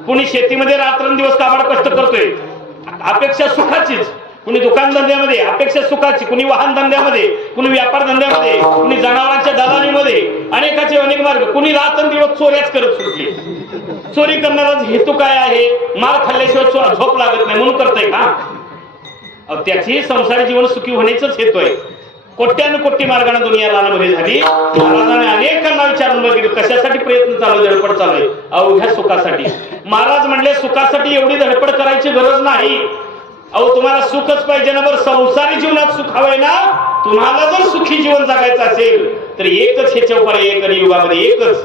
कुणी शेतीमध्ये रात्रंदिवस काबाड कष्ट करतोय, अपेक्षा सुखाचीच. कुणी दुकान धंद्यामध्ये अपेक्षा सुखाची, कुणी वाहन धंद्यामध्ये, कुणी व्यापार धंद्यामध्ये, कुणी जनावरांच्या दलालीमध्ये. अनेकाचे अनेक मार्ग. कुणी रात्रंदिवस चोऱ्याच करत सुटली. चोरी करणारा हेतू काय आहे? मार खाल्ल्याशिवाय झोप लागत नाही म्हणून करताय का? त्याची संसारी जीवन सुखी होण्याचंच हेतू आहे. कोट्यानुकोटी मार्गाने दुनिया रानभरी झाली. महाराजांनी अनेकांना विचारून बघितलं कशासाठी प्रयत्न चालू, धडपड चालू आहे. अवघ्या सुखासाठी. महाराज म्हणले सुखासाठी एवढी धडपड करायची गरज नाही. अहो तुम्हाला सुखच पाहिजे ना. बरं संसारी जीवनात सुख हवंय ना. तुम्हाला जर सुखी जीवन जगायचं असेल तर एकच ह्याच्या उपाय आहे. कलियुगामध्ये एकच.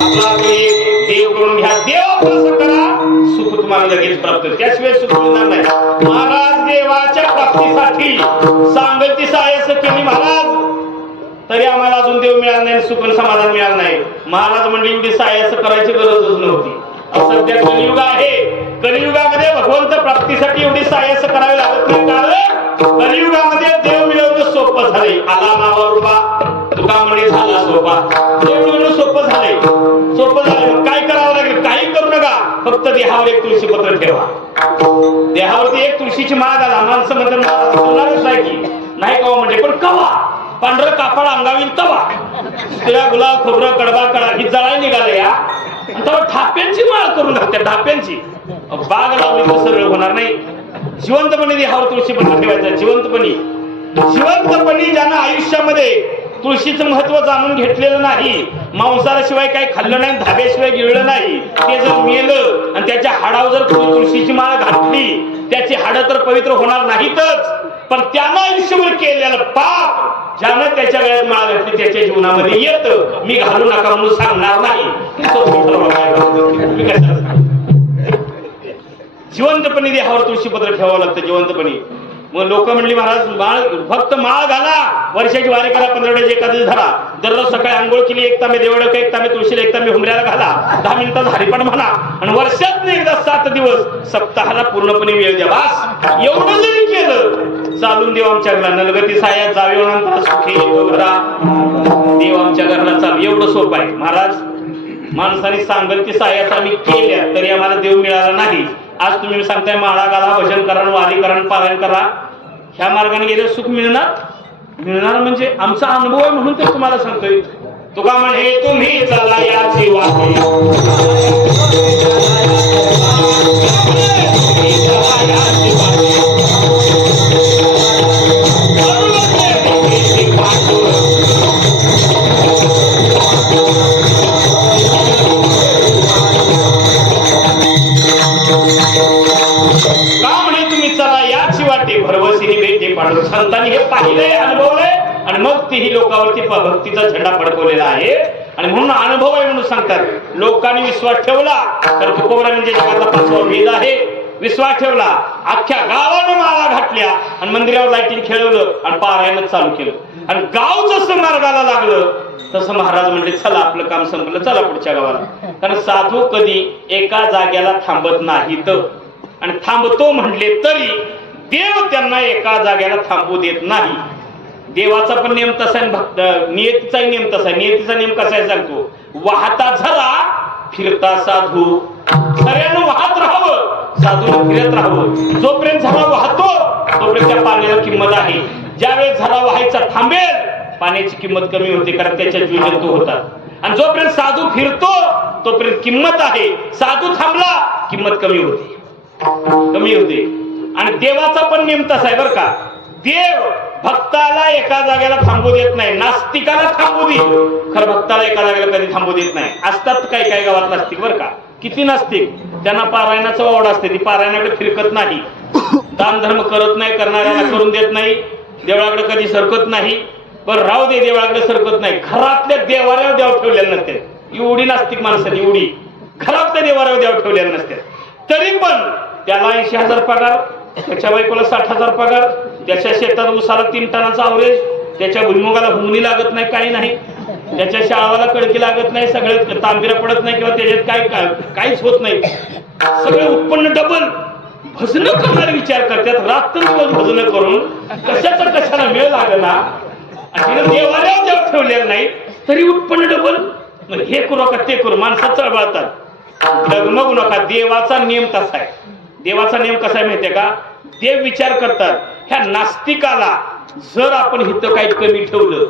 देव करून घ्या. देव कसं करा, सुख तुम्हाला लगेच प्राप्त होईल. त्याशिवाय सुख मिळणार नाही. महाराज देवाच्या प्राप्तीसाठी सांगती सायस केली महाराज, तरी आम्हाला अजून देव मिळाला नाही, सुख समाधान मिळालं नाही. महाराज म्हणजे एवढी सायस करायची गरजच नव्हती. सध्या कलियुग आहे. कलियुगामध्ये भगवंत प्राप्तीसाठी एवढी सायस करावी लागत नाही. कारण कलियुगामध्ये देव मिळवणं सोपं झालंय. आला नावा रुपा तुका म्हणे झाला सोपा. देव मिळवणं सोपं झालंय. मग काय करावं लागेल? काही करू नका. फक्त देहावर एक तुळशी पत्र ठेवा. देहावरती एक तुळशीची माळ घाला. माणसं म्हणतात होणारच आहे की नाही कवा म्हणजे, पण कवा पांढरं कापड अंगावील तवा तिळा गुलाब खोबरं कडबा कडा ही जळाई निघालं या, तेव्हा ढाप्यांची माळ करून टाकते. ढाप्यांची बाग लावली तर सरळ होणार नाही. जिवंतपणे देहावर तुळशी पत्र ठेवायचं. जिवंतपणी ज्यांना आयुष्यामध्ये तुळशीचं महत्व जाणून घेतलेलं नाही, मांसाशिवाय काही खाल्लं नाही, धाब्याशिवाय गिळलं नाही, ते जर मेलं आणि त्याच्या हाडावर जर तुम्ही तुळशीची माळ घातली त्याची हाडं तर पवित्र होणार नाहीतच, पण त्यानं आयुष्यभर केलेलं पाप ज्यानं त्याच्या गळ्यात माळ घातली त्याच्या जीवनामध्ये येतं. मी घालू नका म्हणून सांगणार नाही. जिवंतपणी देहावर तुळशीपत्र ठेवावं लागतं. जिवंतपणी मग लोक म्हणली महाराज माळ फक्त माळ घाला, वर्षाची वारी करा, 15 दिवस एखादी धरा, दररोज सकाळी आंघोळ केली, एक तांबे देवळक, एक तांबे तुळशीला, एक तांबे हुमऱ्याला घाला, 10 मिनिटात हरिपाठ म्हणा आणि वर्षात एकदा 7 दिवस सप्ताहाला पूर्णपणे वेळ द्या. बास एवढं जरी केलं चालून देव आमच्या घराला नलगती साया जावे नंतर सुखी येतो घरा, देव आमच्या घराला चालू. एवढं सोपं आहे महाराज. माणसाने सांगल की सायाच आम्ही केल्या तरी आम्हाला देव मिळाला नाही. आज तुम्ही सांगताय माळा घाला, भजन करा, वारी करा, पारायण करा, ह्या मार्गाने गेले सुख मिळणार म्हणजे आमचा अनुभव आहे म्हणून ते तुम्हाला सांगतोय. तुका म्हणे तुम्ही चला याची वाटे, संतांनी हे पाहिलंय, अनुभवलंय आणि मग तेही लोकांवरती भक्तीचा झेंडा फडकवलेला आहे. आणि म्हणून अनुभव आहे म्हणून सांगतात. लोकांनी विश्वास ठेवला तर तुकोबरा म्हणजे जगातला 5वा वेद आहे. विश्वास ठेवला, अख्ख्या गावानं माळा घातल्या आणि मंदिरावर लाईटिंग खेळवलं आणि पारायणच चालू केलं आणि गाव जसं मार्गाला लागलं तसं महाराज म्हणले चला आपलं काम संपलं, चला पुढच्या गावाला. कारण साधू कधी एका जाग्याला थांबत नाहीत आणि थांबतो म्हणले तरी देव त्यांना एका जागेला थांबू देत नाही. देवाचा पण नियम तसा आहे, नियतीचा नियम तसा आहे. नियतीचा नियम कसा आहे सांगतो, वाहता झरा फिरता साधू. झऱ्यानं वाहत राहावं, साधून फिरत राहावं. जोपर्यंत झरा वाहतो तोपर्यंत त्या पाण्याला किंमत आहे. ज्यावेळेस झरा व्हायचा थांबेल पाण्याची किंमत कमी होते, कारण त्याच्या जीवजंतू होतात. आणि जोपर्यंत साधू फिरतो तोपर्यंत किंमत आहे. साधू थांबला किंमत कमी होते. आणि देवाचा पण नियम तसा आहे बरं का. देव भक्ताला एका जागेला थांबू देत नाही, नास्तिकाला थांबू दे, खरं भक्ताला एका जागेला कधी थांबू देत नाही. असतात काही काही गावात नास्तिक बरं का, किती नास्तिक, त्यांना पारायणाचं आवड असते, ती पारायणाकडे फिरकत नाही, दान धर्म करत नाही, करणाऱ्याला करून देत नाही, देवळाकडे कधी सरकत नाही. पण राहू दे, देवळाकडे सरकत नाही, घरातल्या देवाऱ्यावर देव ठेवलेलं नसते. एवढी नास्तिक माणसं, एवढी घरातल्या देवाऱ्यावर देव ठेवलेलं नसते. तरी पण त्याला 80,000 पगार, त्याच्या बायकोला 60,000 पगार, त्याच्या शेतात उसाला 3 टनाचा अवरेज, त्याच्या भुईमुगाला हुमणी लागत नाही, काही नाही, त्याच्या शाळाला कडकी लागत नाही, सगळं तांबिरा पडत नाही किंवा त्याच्यात काहीच होत नाही, सगळे उत्पन्न डबल. भजन करणारे विचार करतात, रात्रंदिवस भजन करून कशाला वेळ लागला आणि देवाऱ्यावर देव ठेवलेलं नाही तरी उत्पन्न डबल. हे करू का ते करू, माणसात चळवळतात. डगमगू नका, देवाचा नियम तसा आहे. देवाचा नियम कसा आहे माहितीये का, देव विचार करतात ह्या नास्तिकाला जर आपण हिथं काही कमी ठेवलं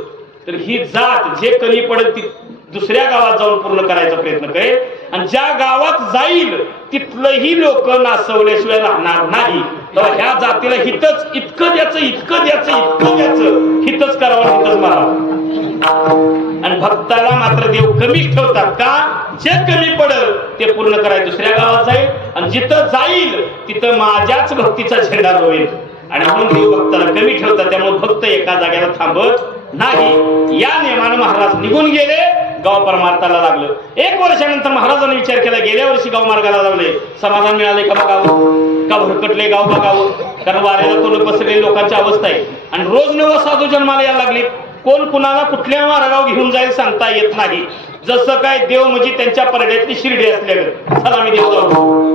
तर ही जात जे कमी पडेल ती दुसऱ्या गावात जाऊन पूर्ण करायचा प्रयत्न करेल आणि ज्या गावात जाईल तिथलंही लोक नासवल्याशिवाय राहणार नाही. तर ह्या जातीला हितच इतकं द्यायचं हितच करावं, हितच मारावं. आणि भक्ताला मात्र देव कमी ठेवतात का, जे कमी पडेल ते पूर्ण करायचं दुसऱ्या गावात जाईल आणि जिथं जाईल तिथं माझ्याच भक्तीचा झेंडा रोवेल. आणि म्हणून देव भक्ताला कमी ठेवतात. त्यामुळे भक्त एका जागेला थांबत नाही. या नियमानं महाराज निघून गेले, गाव परमार्थाला लागलं. 1 वर्षानंतर महाराजांनी विचार केला, गेल्या वर्षी गाव मार्गाला लावले, समाधान मिळाले का बघावं, का भरकटले गाव बघावं. कारण वाऱ्याला तोंड पसरलेली लोकांची अवस्था आहे आणि रोज नवं साधू जन्माला यायला लागली. कोण कुणाला कुठल्या मार्गावर घेऊन जाईल सांगता येत नाही. जसं काय देव म्हणजे त्यांच्या परड्यातली शिर्डी असल्यावर चला मी देव जाऊ.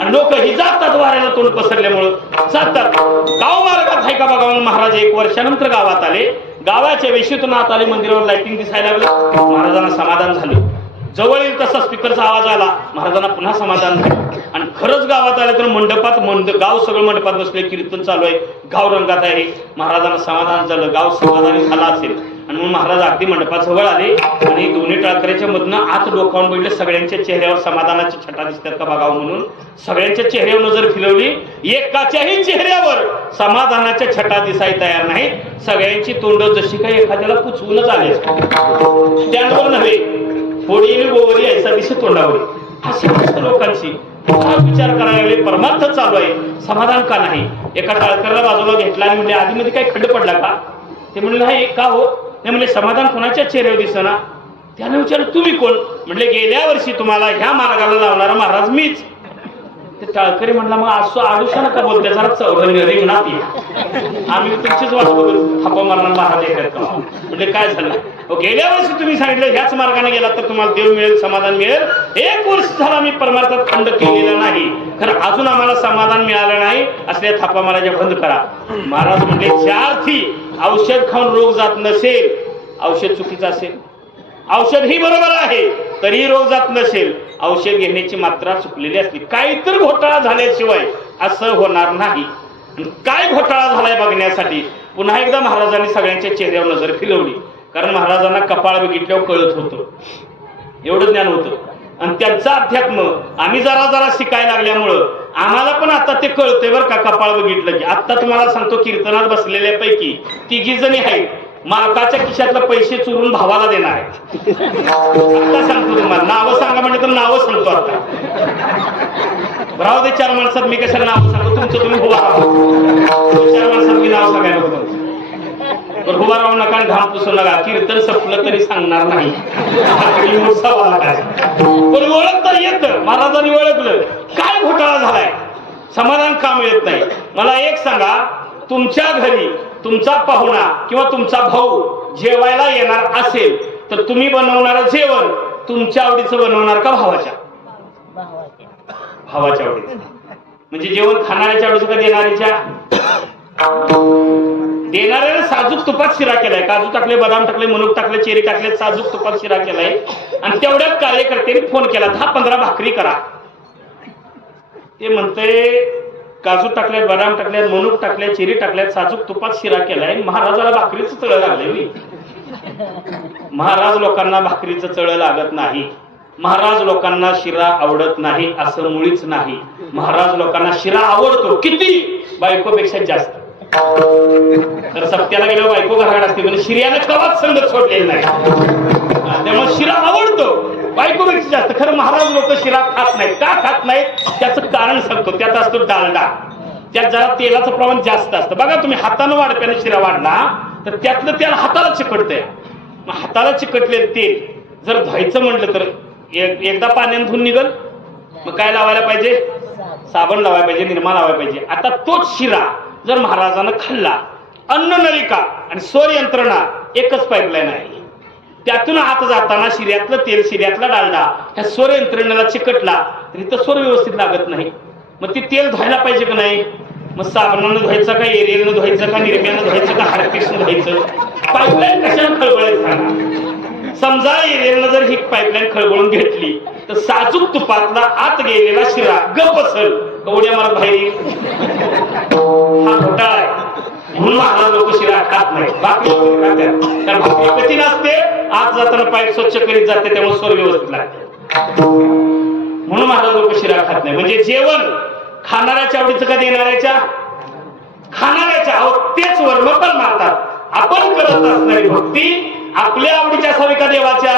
आणि लोक ही जातात, वाऱ्याला तोंड पसरल्यामुळं जातात. गाव मार्गात आहे का बघा. महाराज 1 वर्षानंतर गावात आले. गावाच्या वेशीतून आत आले, मंदिरावर लाइटिंग दिसायला लागलं. महाराजांना समाधान झालं. जवळ येईल तसा स्पीकरचा आवाज आला, महाराजांना पुन्हा समाधान झालं. आणि खरंच गावात आलं तर मंडपात गाव सगळं मंडपात बसले, कीर्तन चालू आहे, गाव रंगात आहे. महाराजांना समाधान झालं, गाव समाधानी झाला असेल. आणि मग महाराज अगदी मंडपाजवळ आले आणि दोन्ही टाळकऱ्याच्या मधनं आत डोकावून बघितलं. सगळ्यांच्या चेहऱ्यावर समाधानाची छटा दिसतात का बघावं म्हणून सगळ्यांच्या चेहऱ्यावर नजर फिरवली. एकाच्याही चेहऱ्यावर समाधानाच्या छटा दिसाय तयार नाही. सगळ्यांची तोंड जशी काही एखाद्याला पुचवूनच आले, स्टँडवर नव्हे, फोडी गोवरी ऐसा दिसत तोंडावर. अशा लोकांची विचार करायला लागले, परमार्थ चालू आहे, समाधान का नाही. एका टाळकऱ्याला बाजूला घेतला आणि म्हणजे आधीमध्ये काही खंड पडला का. ते म्हणले नाही का हो. नाही म्हणजे समाधान कोणाच्या चेहऱ्यावर दिसना. त्याने विचारलं तुम्ही कोण. म्हणले गेल्या वर्षी तुम्हाला ह्या मार्गाला लावणारा महाराज मीच. ते टाळकरी म्हणला मग असं आडुशा नका बोलते, जरा चौघांनी रिंगणात ये, आम्ही तुमचीच वाट बघत थापा मारणार महाराज येतात का. म्हणजे काय झालं, गेल्या वर्षी तुम्ही सांगितलं ह्याच मार्गाने गेला तर तुम्हाला देव मिळेल, समाधान मिळेल. 1 वर्ष झाला मी परमार्थात खंड केलेला नाही, खरं अजून आम्हाला समाधान मिळालं नाही, असल्या थापा मारायच्या बंद करा. महाराज म्हणले ज्या अर्थी औषध खाऊन रोग जात नसेल, औषध चुकीचं असेल, औषध ही बरोबर आहे तरी रोग जात नसेल, औषध घेण्याची मात्रा चुकलेली असली. काहीतरी घोटाळा झाल्याशिवाय असं होणार नाही. काय घोटाळा झालाय बघण्यासाठी पुन्हा एकदा महाराजांनी सगळ्यांच्या चेहऱ्यावर नजर फिरवली. कारण महाराजांना कपाळ बघितल्यावर कळत होतं, एवढं ज्ञान होतं. आणि त्यांचा अध्यात्म आम्ही जरा जरा शिकायला लागल्यामुळं आम्हाला पण आता ते कळतंय बरं का. कपाळ बघितलं की आता तुम्हाला सांगतो, कीर्तनात बसलेल्यापैकी 3 जणी आहेत मालकाच्या खिशातलं पैसे चोरून भावाला देणार आहेत. आता सांगतो तुम्हाला, नावं सांगा म्हणजे तर नावं सांगतो आता. राहू दे 4 माणसात, मी कशाला नाव सांगतो, तुमचं तुम्ही उभा राहा. 4 माणसात मी नाव सांगायला होतं, पण उभा राहू नका, घाम पुसू नका. कीर्तन संपलं तरी सांगणार नाही, पण ओळखता येतं. महाराजांनी ओळखलं काय घोटाळा झालाय, समाधान का मिळत नाही. मला एक सांगा, तुमच्या घरी तुमचा पाहुणा किंवा तुमचा भाऊ जेवायला येणार असेल तर तुम्ही बनवणार जेवण तुमच्या आवडीचं बनवणार का भावाच्या आवडीचं. म्हणजे जेवण खाणाऱ्याच्या आवडीचं का देणाऱ्याच्या. देणाऱ्याने साजूक तुपात शिरा केलाय, काजू टाकले, बदाम टाकले, मनुक टाकले, चेरी टाकले, साजूक तुपात शिरा केलाय. आणि तेवढ्याच कार्यकर्त्यांनी फोन केला 10-15 भाकरी करा. ते म्हणते काजू टाकल्यात, बदाम टाकल्यात, मनुक टाकल्यात, चेरी टाकल्यात, साजूक तुपात शिरा केलाय. महाराजाला भाकरीचं तळ लागले. महाराज लोकांना भाकरीचं तळ लागत नाही, महाराज लोकांना शिरा आवडत नाही असं मुळीच नाही. महाराज लोकांना शिरा आवडतो, किती, बायकोपेक्षा जास्त. तर सत्याला गेल्यावर बायको घराकडे असते, म्हणजे शिर्यानं कवाच संगत सोडलेली नाही, त्यामुळे शिरा आवडतो बायकोपेक्षा जास्त. खरं महाराज लोक शिरा खात नाहीत. का खात नाहीत त्याचं कारण सांगतो. त्यात असतो डालडा, त्यात जरा तेलाचं प्रमाण जास्त असतं. बघा तुम्ही हातानं वाढप्याने शिरा वाढला तर त्यातलं तेल हाताला चिकटतंय. मग हाताला चिकटलेलं तेल जर धुवायचं म्हटलं तर एकदा पाण्याने धुवून निघल. मग काय लावायला पाहिजे, साबण लावायला पाहिजे, निरमा लावायला पाहिजे. आता तोच शिरा जर महाराजांना खाल्ला, अन्न नलिका आणि स्वर यंत्रणा एकच पाईपलाईन आहे, त्यातून आत जाताना शिर्यातलं तेल, शिर्यातला डालडा ह्या स्वर यंत्रणेला चिकटला तरी तर स्वर व्यवस्थित लागत नाही. मग ते तेल धुवायला पाहिजे का नाही. मग साबणानं धुवायचं का, एरियलनं धुवायचं का, निरम्यानं धुवायचं का, हार्पिक्सनं धुवायचं. पाईपलाईन कशाला खळबळायचं सांगा. समजा एरियलनं जर ही पाईपलाईन खळबळून घेतली तर साजूक तुपातला आत गेलेला शिरा गप असेल, उड्या मारत बाहेर. हा घोटाळा आहे. म्हणून महाराज लोक शिरा खात नाही, भाकरी खात्यात. कारण भाकरी कठीण असते, आत जाताना पाईप स्वच्छ करीत जाते, त्यामुळे स्वर व्यवस्थित लागते. म्हणून महाराज लोक शिरा खात नाही. म्हणजे जेवण खाणाऱ्याच्या आवडीचं का देणाऱ्याच्या. खाणाऱ्याच्या तेच वर्म पण मारतात. आपण करत असणारी भक्ती आपल्या आवडीच्या असावी का देवाच्या.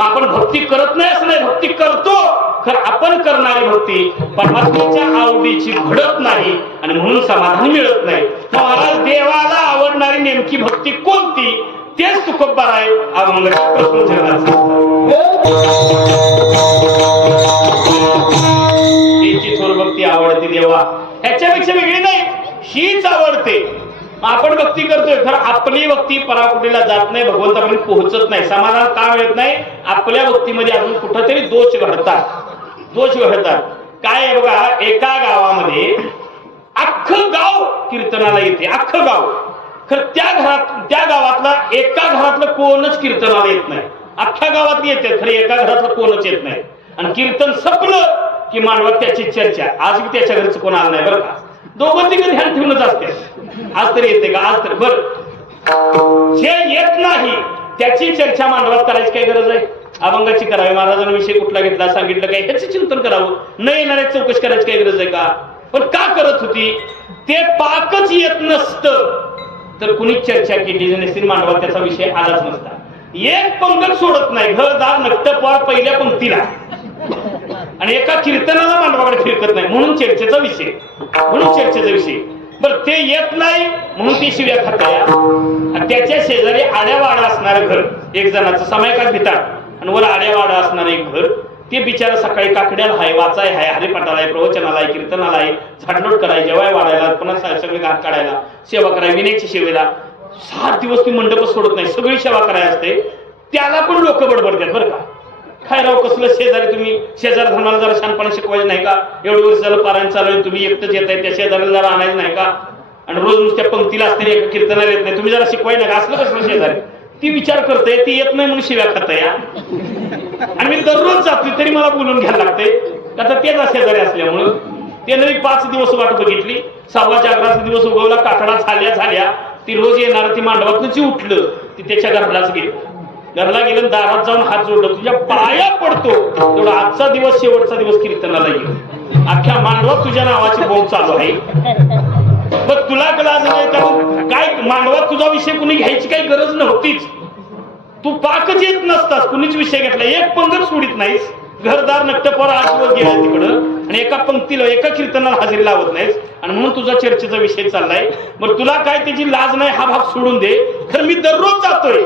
आपण भक्ती करत नाही असं नाही, भक्ती करतो, खरं आपण करणारी भक्ती परमात्म्याच्या आवडीची घडत नाही आणि म्हणून समाधान मिळत नाही. महाराज देवाला आवडणारी नेमकी भक्ती कोणती तेच तुकोबार आहे. अभंगाचा प्रश्न त्याची थोर भक्ती आवडते देवा, ह्याच्यापेक्षा वेगळी नाही, हीच आवडते. आपण भक्ती करतोय, खरं आपली भक्ती पराकुटीला जात नाही, भगवंतापर्यंत पोहोचत नाही. समाधान का मिळत नाही, आपल्या भक्तीमध्ये अजून कुठंतरी दोष घडतात. काय आहे बघा, एका गावामध्ये अख्खं गाव कीर्तनाला येते, अख्खं गाव. खरं त्या गावातला एका घरातलं कोणच कीर्तनाला येत नाही. अख्ख्या गावात येते खरे एका घरातलं कोणच येत नाही. आणि कीर्तन संपलं की मांडवात त्याची चर्चा. आज बी त्याच्या घरचं कोण आलं नाही बरं का. दोघं तिघं ध्यान ठेवूनच असते. आज तरी येते का? आज तर बरं. जे येत नाही त्याची चर्चा मांडवात करायची काय गरज आहे? अभंगाची करावी, महाराजांविषयी कुठला घेतला सांगितलं काय ह्याचं चिंतन करावं. न येणाऱ्या चौकशी करायची काय गरज आहे का? पण का करत होती? ते पाकच येत नसतं तर कुणीच चर्चा केली नसती, मांडवात त्याचा विषय आलाच नसता. एक पंगत सोडत नाही, घरदार नक्तपार पहिल्या पंक्तीला, आणि एका कीर्तनाला मांडवाकडे फिरकत नाही म्हणून चर्चेचा विषय. बरं ते येत नाही म्हणून ती शिव्या खाताया. त्याच्या शेजारी आड्यावाडा असणारं घर, एक जणाचं समायकात भिताड आणि वर आड्यावाडा असणार एक घर. ते बिचारा सकाळी काकड्याला हाय, वाचाय हाय, हरिपाठाला आहे, प्रवचनाला आहे, कीर्तनाला आहे, झाडलोट कराय, जेवाय वाढायला, पुन्हा सगळे घाट काढायला, सेवा कराय, विनेची सेवेला 7 दिवस ती मंडप सोडत नाही, सगळी सेवा करायला असते. त्याला पण लोक बडबडतात बरं का. काय राव कसलं शेजारी, तुम्ही शेजार धर्माला जरा शानपणा शिकवायचं नाही का? एवढं वर्ष झालं पारायण चालू आहे, तुम्ही एकटंच येत आहे, त्या शेजाऱ्याला जरा आणायचं नाही का? आणि रोज नुसत्या पंक्तीला असते, एका कीर्तनाला येत नाही, तुम्ही जरा शिकवायला नाही का? असलं कसलं शेजारी? ती विचार करते, ती येत नाही म्हणून शिव्या खात या. आणि मी दररोज जातोय तरी मला बोलून घ्यायला लागते. आता तेच शेजारी असल्यामुळं त्याने 5 दिवस वाट बघितली. 6व्या जागराचा दिवस उगवला, काकडा झाल्या. ती रोज येणार, ती मांडवातनं जी उठलं ती त्याच्या घरालाच गेली. घरला गेलं, दारात जाऊन हात जोडलं, तुझ्या पाया पडतो तेवढा आजचा दिवस शेवटचा दिवस कीर्तनाला येईल. अख्ख्या मांडवात तुझ्या नावाची बोंब चालू आहे. पण तुला लाज नाही का? काय मांडवात तुझा विषय कुणी घ्यायची काही गरज नव्हतीच. तू पाकच येत नसतास, कुणीच विषय घेतला, एक पंगत सोडित नाहीस. घरदार नक्तपर आजवर गेला तिकडं आणि एका पंक्तीला एका कीर्तनाला हजेरी लावत नाहीस आणि म्हणून तुझा चर्चेचा विषय चाललाय. मग तुला काय त्याची लाज नाही हा भाग सोडून दे. तर मी दररोज जातोय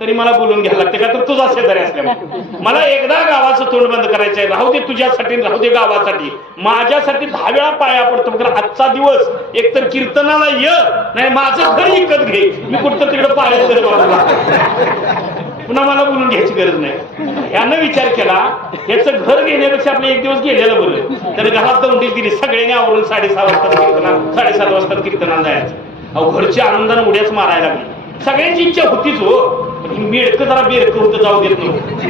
तरी मला बोलून घ्यायला लागते का? तर तुझा शेजारी असल्यामुळे मला एकदा गावाचं तोंड बंद करायचंय. राहू दे तुझ्यासाठी, राहू दे गावासाठी, माझ्यासाठी 10 वेळा पाया पडतो. मग आजचा दिवस एक तर कीर्तनाला ये, नाही माझं घर विकत घे, मी कुठं तिकडे पाया पुन्हा मला बोलून घ्यायची गरज नाही. यानं विचार केला याचं घर घेण्यापेक्षा आपलं एक दिवस गेलेलं बरं. तर घरात दौंडी दिली, सगळ्यांनी आवरून 6:30 वाजता कीर्तनाला, 7:30 वाजता कीर्तनाला जायचं. अहो घरच्या आनंदाने उड्याच मारायला लागली. सगळ्यांची इच्छा होतीच हो, पण मेडकं जरा बेरकं होतं, जाऊ देत नव्हतं.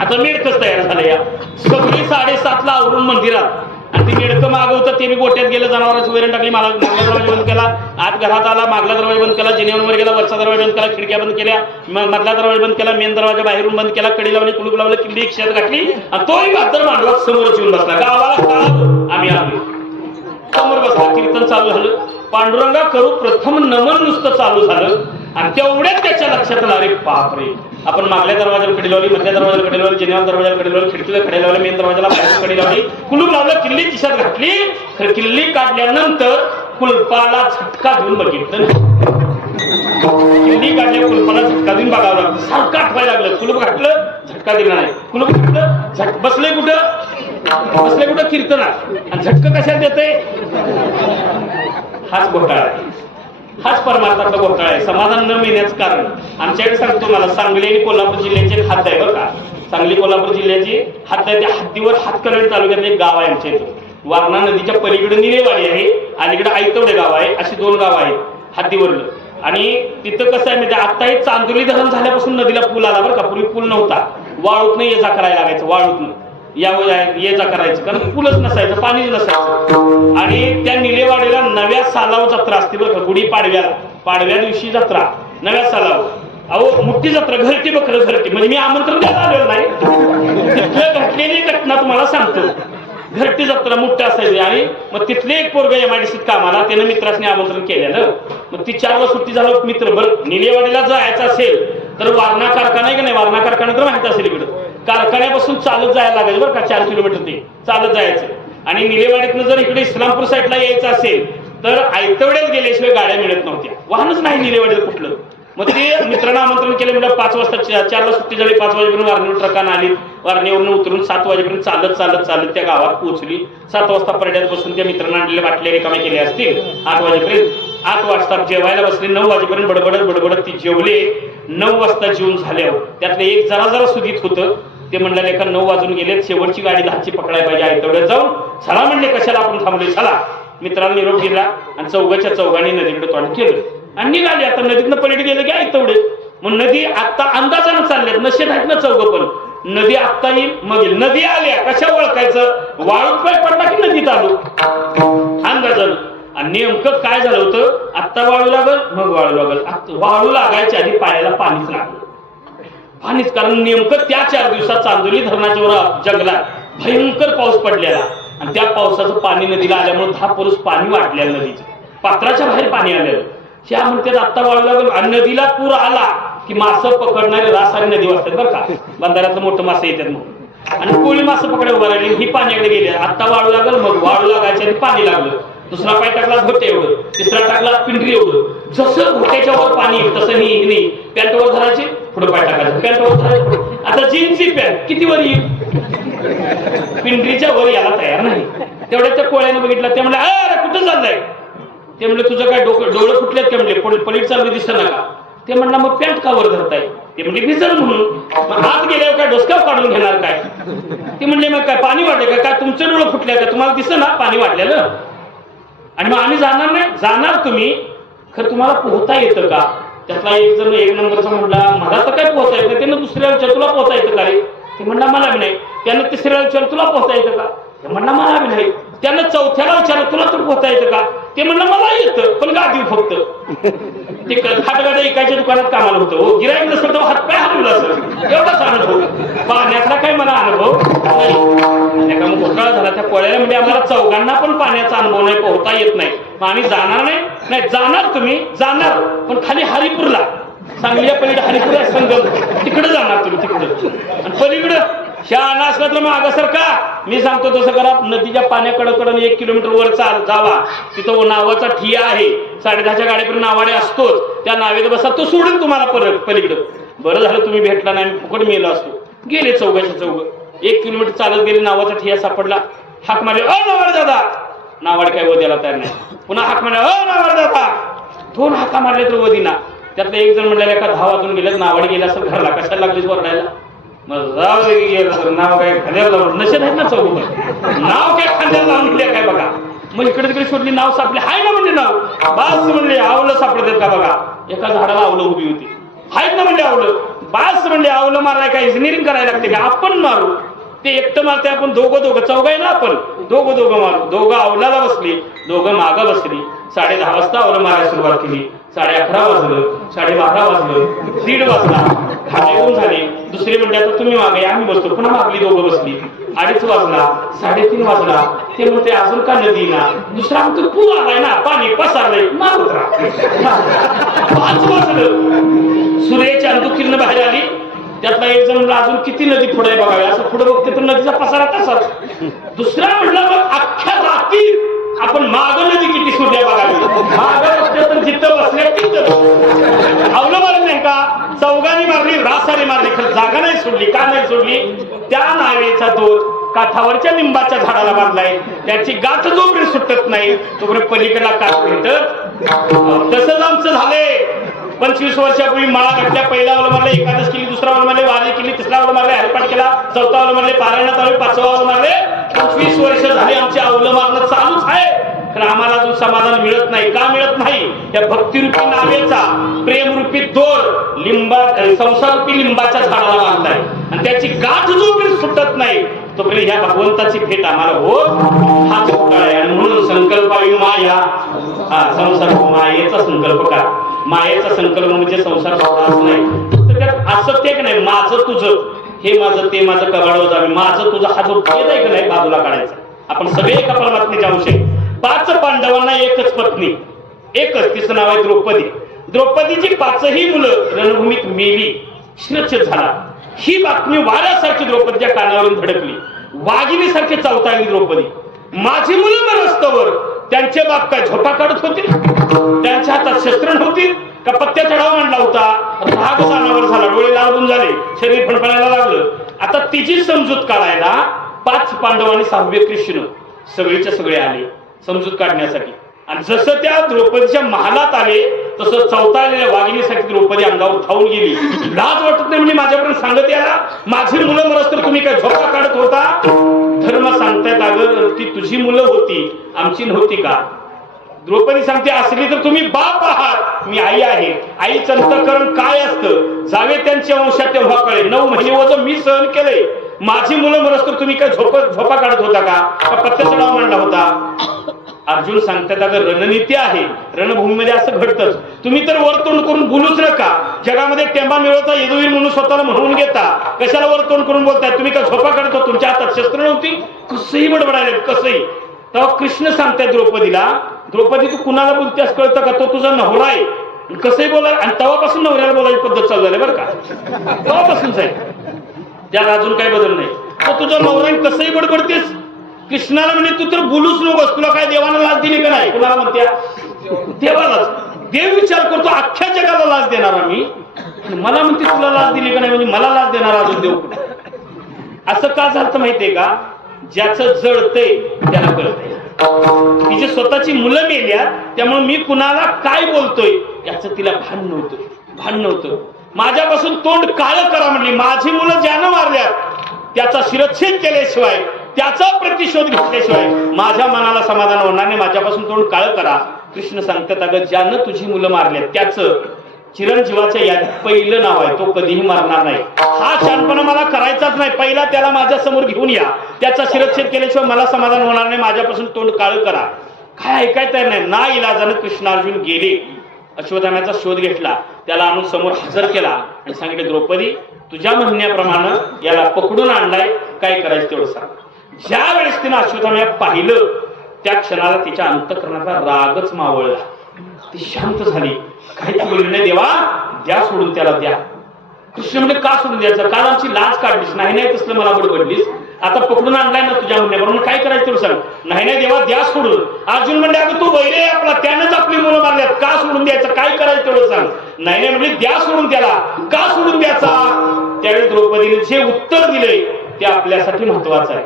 आता मेडकंच तयार झालं. या सगळी 7:30ला आवरून मंदिरात, आणि ते मेडकं मागवतं ते मी गोट्यात गेलं, जनावरांची वैरण टाकली, मला मागला दरवाजा बंद केला, आत घरात आला, मागला दरवाजा बंद केला, जिनेवर गेला, वरचा दरवाजा बंद केला, खिडक्या बंद केल्या, मधला दरवाजा बंद केला, मेन दरवाजा बाहेरून बंद केला, कडी लावली, कुलूप लावलं, किल्ली खिशात घातली आणि तोही मात्र मांडवात समोरच येऊन बसला. गावाला कळालं आम्ही आलो, समोर बसला. कीर्तन चालू झालं, पांडुरंगा करू प्रथम नमन नुसतं चालू झालं आणि तेवढ्याच त्याच्या लक्षात आलं, अरे बापरे, आपण मागल्या दरवाजाला कडी लावली, मधल्या दरवाजाला कडी लावली, जिनेवर दरवाजाला कडी लावली, खिडकीला कडी लावली, मेन दरवाजाला बाहेर कडी लावली, कुलूप लावलं, किल्ली खिशात घातली. खरं किल्ली काढल्यानंतर कुलपाला झटका देऊन बघितलं. किल्ली काढल्या कुलपाला झटका देऊन बघावं लागलं. सारखं आठवायला लागलं. कुलूप घातलं, झटका दिला नाही. कुलूप घातलं, बसले कुठं कीर्तनात, आणि झटकं कशात देते? हाच घोटाळा आहे, हाच परमार्थाचा घोटाळा आहे. समाधान न मिळण्याचं कारण आमच्याकडे सांगतो मला, सांगली आणि कोल्हापूर जिल्ह्याचे हद्द आहे बरं का. सांगली कोल्हापूर जिल्ह्याची हद्द आहे. त्या हद्दीवर हातकणंगले तालुक्यात एक गाव आहे आमच्या इथं. वारणा नदीच्या पलीकडे निलेवाडी आहे, अलीकडे आयतवडे गाव आहे. अशी 2 गाव आहेत हद्दीवरलं. आणि तिथं कसं आहे म्हणजे आता हे चांदोली धरण झाल्यापासून नदीला पूल आला बरं का. पूर्वी पूल नव्हता, वाळूतनं ये जा करायला लागायचं, वाळूतनं ये जा करायचं, कारण पूलच नसायचं, पाणीच नसायचं. आणि त्या निलेवाडीला नव्या सालाव जत्रा असते बरं का. गुढी पाडव्या दिवशी जत्रा, नव्या सालाव. अहो मोठी जत्रा, घरटी बकरं घरटी, म्हणजे मी आमंत्रण द्यायला आलेलं नाही, तिथलं घटलेली घटना तुम्हाला सांगतो. घरटी जत्रा मोठं असायची. आणि मग तिथले एक पोरग MIDCत कामाला, त्यानं मित्रासने आमंत्रण केलेलं. मग ती 4 वाजता सुट्टी झालं. मित्र बरं निलेवाडीला जायचं असेल तर वारणा कारखाना आहे का नाही, वारणा कारखाना तर माहित असेल, इकडं कारखान्यापासून चालत जायला लागायचं बरं का. 4 किलोमीटर ते चालत जायचं. आणि निलेवाडीतनं जर इकडे इस्लामपूर साईडला यायचं असेल तर आयतवड्यात गेल्याशिवाय गाड्या मिळत नव्हत्या, वाहनच नाही निलेवाडीत कुठलं. मग ते मित्रांना आमंत्रण केलं. म्हणजे 5 वाजता 4ला सुट्टी झाली, 5 वाजेपर्यंत वारणेवर ट्रकानं आली, वारणेवरून उतरून 7 वाजेपर्यंत चालत त्या गावात पोहोचली. 7 वाजता परड्यात बसून त्या मित्रांना आणलेल्या बाटल्या रिकाम्या केल्या असतील. 8 वाजेपर्यंत 8 वाजता जेवायला बसले. 9 वाजेपर्यंत बडबडत ती जेवले. 9 वाजता जेवून झाल्यावर त्यातलं एक जरा सुधीत होतं. ते म्हणलं एका 9 वाजून गेले, शेवटची गाडी 10ची पकडायला पाहिजे, आयतवड्यात जाऊन चला म्हणले. कशाला आपण थांबले, चला. मित्रांनी निरोप दिला आणि चौघांनी नदीकडे तोंड केलं आणि निघाले. आता नदीतनं पलीकडे गेलं की आयतवडे. मग नदी आता अंदाजानं चालल्यात, नशेत आहेत ना चौघ पण. नदी आत्ता येईल मग येईल. नदी आल्या कशा ओळखायचं? वाळूत पाय पडला की नदीत आलो अंदाजानं. आणि नेमकं काय झालं होतं? आत्ता वाळू लागल मग वाळू लागल. वाळू लागायच्या आधी पाण्याला पाणीच लागलं. पाणीच, कारण नेमकं त्या 4 दिवसात चांदोली धरणाच्या वर जंगलात भयंकर पाऊस पडलेला. आणि त्या पावसाचं पाणी नदीला आल्यामुळे 10 परूस पाणी वाढलेलं नदीचं, पात्राच्या बाहेर पाणी आलेलं. ह्या म्हणतात आत्ता वाळू लागल. आणि नदीला पूर आला की मासं पकडणारे रासारी नदी वाटतात बरं का, बंधाऱ्यातलं मोठं मासं येतात मग. आणि कोळी मासं पकडे उभा राहिली, ही पाण्याकडे गेली. आत्ता वाळू लागल मग वाळू लागायच्या आधी पाणी लागलं. दुसरा पाय टाकला घोटे एवढं, तिसरा टाकला पिंढरी एवढं. जसं घोट्याच्या वर पाणी येईल तसं ही पॅन्ट वर धरायची, पुढे पाय टाकायचं, पॅन्ट वर धरायचं. आता जीन्सची पॅन्ट किती वर येईल? पिंढरीच्या वर यायला तयार नाही. तेवढ्या त्या कोळ्याने बघितलं, ते म्हणले अरे कुठं चाललंय? ते म्हणले तुझं काय डोळे फुटलेत का? म्हणले पलीड चालू दिसत ना का? ते म्हणला मग पॅन्ट का वर धरताय? ते म्हणले भिजल म्हणून. मग हात गेल्यावर काय डोसकाव काढून घेणार काय? ते म्हणले मग काय पाणी वाढले का? काय तुमचे डोळे फुटले का? तुम्हाला दिसत ना पाणी वाढलेलं? आणि मग आम्ही जाणार नाही. जाणार तुम्ही, खरं तुम्हाला पोहता येतं का? त्यातला एक जण 1 नंबरचा म्हणला मला तर काय पोहता येतं. त्यानं दुसऱ्या विचार तुला पोहता येतं का रे? ते म्हणला मला बी नाही. त्यानं तिसऱ्या विचार तुला पोहता येतं का? ते म्हणला मला बी नाही. त्यानं चौथ्याला विचारलं तुला तर पोहता येतं का? ते म्हणलं मला येतं पण गादी फक्त. ते खाटगाड्या एकाच्या दुकानात कामाला होतं. हो गिराईक नसतं हात पाय हलवला असेल एवढाच अनुभव. पाण्यातला काय मला अनुभव नाही. का मग घोटाळा झाला. त्या कोळ्याला म्हणजे आम्हाला चौघांना पण पाण्याचा अनुभव नाही, पोहता येत नाही. मग आम्ही जाणार नाही. नाही जाणार तुम्ही जाणार, पण खाली हरिपूरला, सांगलीच्या पलीकडे हरिपूर आहे संगम, तिकडे जाणार तुम्ही तिकडे. आणि पलीकडं शाळा असला तर मग अगोदरका मी सांगतो तसं करा. नदीच्या पाण्याकडं 1 किलोमीटर वर जावा, तिथं नावाचा ठिया आहे. 10:30च्या गाडीपर्यंत नावाडे असतोच. त्या नावेत बसा, तो सोडून तुम्हाला परत पलीकडं. बरं झालं तुम्ही भेटला नाही, फुकट मेलो असतो. गेले चौघाचे चौघ 1 किलोमीटर चालत गेले. नावाचा ठिया सापडला. हाक मारले नावाड दादा. नावाड काय व द्यायला तयार नाही. पुन्हा हाक मारले नावाड दादा. 2 हाका मारले तर वदीना. त्यातलं एक जण म्हणलेला एका 10 वाजून गेल्यात, नावाड गेला असेल घरला, कशाला लागलीच वरडायला? मग जाऊ गेलं नाव काय खांद्याला लावून नशेत आहेत ना चौघ, नाव काय खांद्याला लावून काय बघा. मग इकडे तिकडे शोधली, नाव सापले हाय ना म्हणले नाव. बास म्हणले आवलं सापडतात का बघा. एका झाडाला आवलं उभी होती. आहेत ना म्हणले आवलं. बास म्हणले आवलं माराय काय इंजिनिअरिंग करायला लागते का? आपण मारू. ते एकटं मारते, आपण दोघं चौघ आहे ना, आपण दोघं मारू. दोघं आवलाला बसली, दोघं मागं बसली. 10:30 वाजता आवलं मारायला सुरुवात केली. 11:30 वाजलं, 12:30 वाजलं, 1:30 वाजला, खाली झाले. दुसरी म्हणजे आता तुम्ही मागे आम्ही बसतो. पुन्हा मागली दोघं बसली. 2:30 वाजला, 3:30 वाजला. ते म्हणते अजून का नदी ना? दुसरा म्हणतो पूर आलाय ना, पाणी पसरलंय माग उतरा. 5 वाजलं, सूर्याची अंधुकिरण बाहेर आली. त्यातला एक जण म्हणला अजून किती नदी पुढे बघावी. असं पुढे बघते तर नदीचा पसारा तसाच. दुसरा म्हणला मग अख्ख्या रात्री आपण माग नदी किती सूर्या बघावी. माग बसले तर जिथं बसले तिथं आवलं मारलं नाही का? चौघांनी मारली, रासाने मारली, खरं जागा नाही सोडली. का नाही सोडली? त्या नावेचा दोर काठावरच्या लिंबाच्या झाडाला बांधलाय. त्याची गाठ जोपर्यंत सुटत नाही तोपर्यंत पलीकडला काठ भेटत. तसंच आमचं झालंय. 25 वर्षापूर्वी माळा घातल्या. पहिला आवलं मारले, एकादश केली, दुसरा आवलं मारले, वारी केली, तिसरा आवलं मारले, हरिपाठ केला, चौथा आवलं मारले, पारायणात आले, 5वा आवलं मारले. 25 वर्ष झाली आमचे आवलं मारणं चालूच आहे. कारण आम्हाला अजून समाधान मिळत नाही. का मिळत नाही? त्या भक्तिरूपी नावेचा प्रेमरूपी दोर संसारूपी लिंबाच्या झाडाला बांधलाय. आणि त्याची गाठ जोपर्यंत सुटत नाही तोपर्यंत ह्या भगवंताची भेट आम्हाला होत हाच घोटाळा आहे. आणि म्हणून संकल्पायू माया, संसार मायेचा संकल्प करा. मायेचा संकल्प म्हणजे संसार सोडाच नाही. तर त्यात असं ते नाही माझं तुझं, हे माझं ते माझं कवाडव जावे, माझं तुझं हा जो भेद आहे का नाही बाजूला काढायचा. आपण सगळे एका परमात्म्याचे अंश आहे. 5 पांडवांना एकच पत्नी, एकच, तिचं नाव आहे द्रौपदी. द्रौपदीची 5ही मुलं रणभूमीत मेली, शिरच्छेद झाला. ही बातमी वाऱ्यासारखी द्रौपदीच्या कानावरून धडकली. वाघिणीसारखी चावताळली द्रौपदी. माझी मुलं मरस्तवर त्यांचे बाप काय झोपा काढत होते? त्यांच्या हातात शस्त्र नव्हती का? पत्त्या चढावा मांडला होता. राग जाणावर झाला, डोळे लालून झाले, शरीर फणफणायला लागलं. आता तिची समजूत काढायला 5 पांडव आणि 6वे कृष्ण सगळीच्या सगळे आले समजूत काढण्यासाठी. आणि जसं त्या द्रौपदीच्या महालात आले तसं चौथालेल्या वाघिणीसाठी द्रौपदी अंगावर धावून गेली. लाज वाटत नाही म्हणजे माझ्यापर्यंत सांगत याला माझी मुलं मरस तर तुम्ही काय झोपा काढत होता? धर्म सांगतायत अगं ती तुझी मुलं होती, आमची नव्हती का? द्रौपदी सांगते असली तर तुम्ही बाप आहात, मी आई आहे. आईचं अंतःकरण काय असतं जावे त्यांच्या वंशात तेव्हा कळे. 9 महिने वजन मी सहन केलंय. माझी मुलं मरस तर तुम्ही काय झोपा काढत होता का पत्त्याचा डाव मांडला होता? अर्जुन सांगतात अगं रणनीती आहे, रणभूमीमध्ये असं घडतंच. तुम्ही तर वरतोंड करून बोलूच नका. जगामध्ये टेंबा मिळवता यदुवीर म्हणून स्वतःला म्हणून घेता, कशाला वरतोंड करून बोलताय? तुम्ही काय झोपा काढत होता? तुमच्या हातात शस्त्र नव्हती? कसंही बडबडायला कसंही. तेव्हा कृष्ण सांगताय द्रौपदीला, द्रौपदी तू कुणाला बोलतेस कळतं का? तो तुझा नवरा आहे. कसंही बोलाय. आणि तेव्हापासून नवऱ्याला बोलायची पद्धत चालू झाली बरं का, तेव्हापासूनच आहे. त्याला अजून काही बदल नाही. तो तुझा नवरा कसंही बडबडतेस. कृष्णाला म्हणजे तू तर बोलूच नकोस. तुला काय देवानं लाच दिली का नाही? कुणाला म्हणत्या? देवालाच. देव विचार करतो अख्ख्या जगाला लाच देणार आम्ही, मला म्हणते तुला लाच दिली का नाही, म्हणजे मला लाच देणार अजून देव कुठे? असं का झालं माहितीये का? ज्याचं जळतंय त्याला कळतंय. तिची स्वतःची मुलं मेल्या त्यामुळे मी कुणाला काय बोलतोय याचं तिला भान नव्हतं. माझ्यापासून तोंड काळं करा म्हणली. माझी मुलं ज्यानं मारल्यात त्याचा शिरच्छेद केल्याशिवाय, त्याचा प्रतिशोध घेतल्याशिवाय माझ्या मनाला समाधान होणार नाही. माझ्यापासून तोंड काळं करा. कृष्ण सांगतात अगं ज्यानं तुझी मुलं मारल्यात त्याचं चिरंजीवाच्या यादीत पहिलं नाव आहे, तो कधीही मरणार नाही. हा शहाणपणा मला करायचाच नाही. पहिला त्याला माझ्या समोर घेऊन या, त्याचा शिरच्छेद केल्याशिवाय मला समाधान होणार नाही. माझ्यापासून तोंड काळं करा. काय ऐकायचं नाही. ना इलाजानं कृष्ण अर्जुन गेले. अश्वत्थाम्याचा शोध घेतला, त्याला आणून समोर हजर केला आणि सांगितले द्रौपदी तुझ्या म्हणण्याप्रमाणे याला पकडून आणलाय, काय करायचं तेवढं सांग. ज्या वेळेस तिनं अश्वत्थाम्या पाहिलं त्या क्षणाला तिच्या अंतःकरणाचा रागच मावळला. ती शांत झाली. काही बोलली नाही. देवा द्या सोडून, त्याला द्या. कृष्ण म्हणजे का सोडून द्यायचं? काल आमची लाज काढलीस. नाही तसलं मला बडबडलीस. आता पकडून आणलाय ना तुझ्या म्हणण्याप्रमाणे, काय करायचं तेवढं सांग. नाही देवा द्या सोडून. अर्जुन म्हणजे अगं तू वैरे आहे आपला, त्यानंच आपली मुलं मारल्यात, का सोडून द्यायचं? काय करायचं तेवढं सांग. नाही म्हणजे द्या सोडून. त्याला का सोडून द्यायचा? त्यावेळी द्रौपदीने जे उत्तर दिले ते आपल्यासाठी महत्वाचं आहे.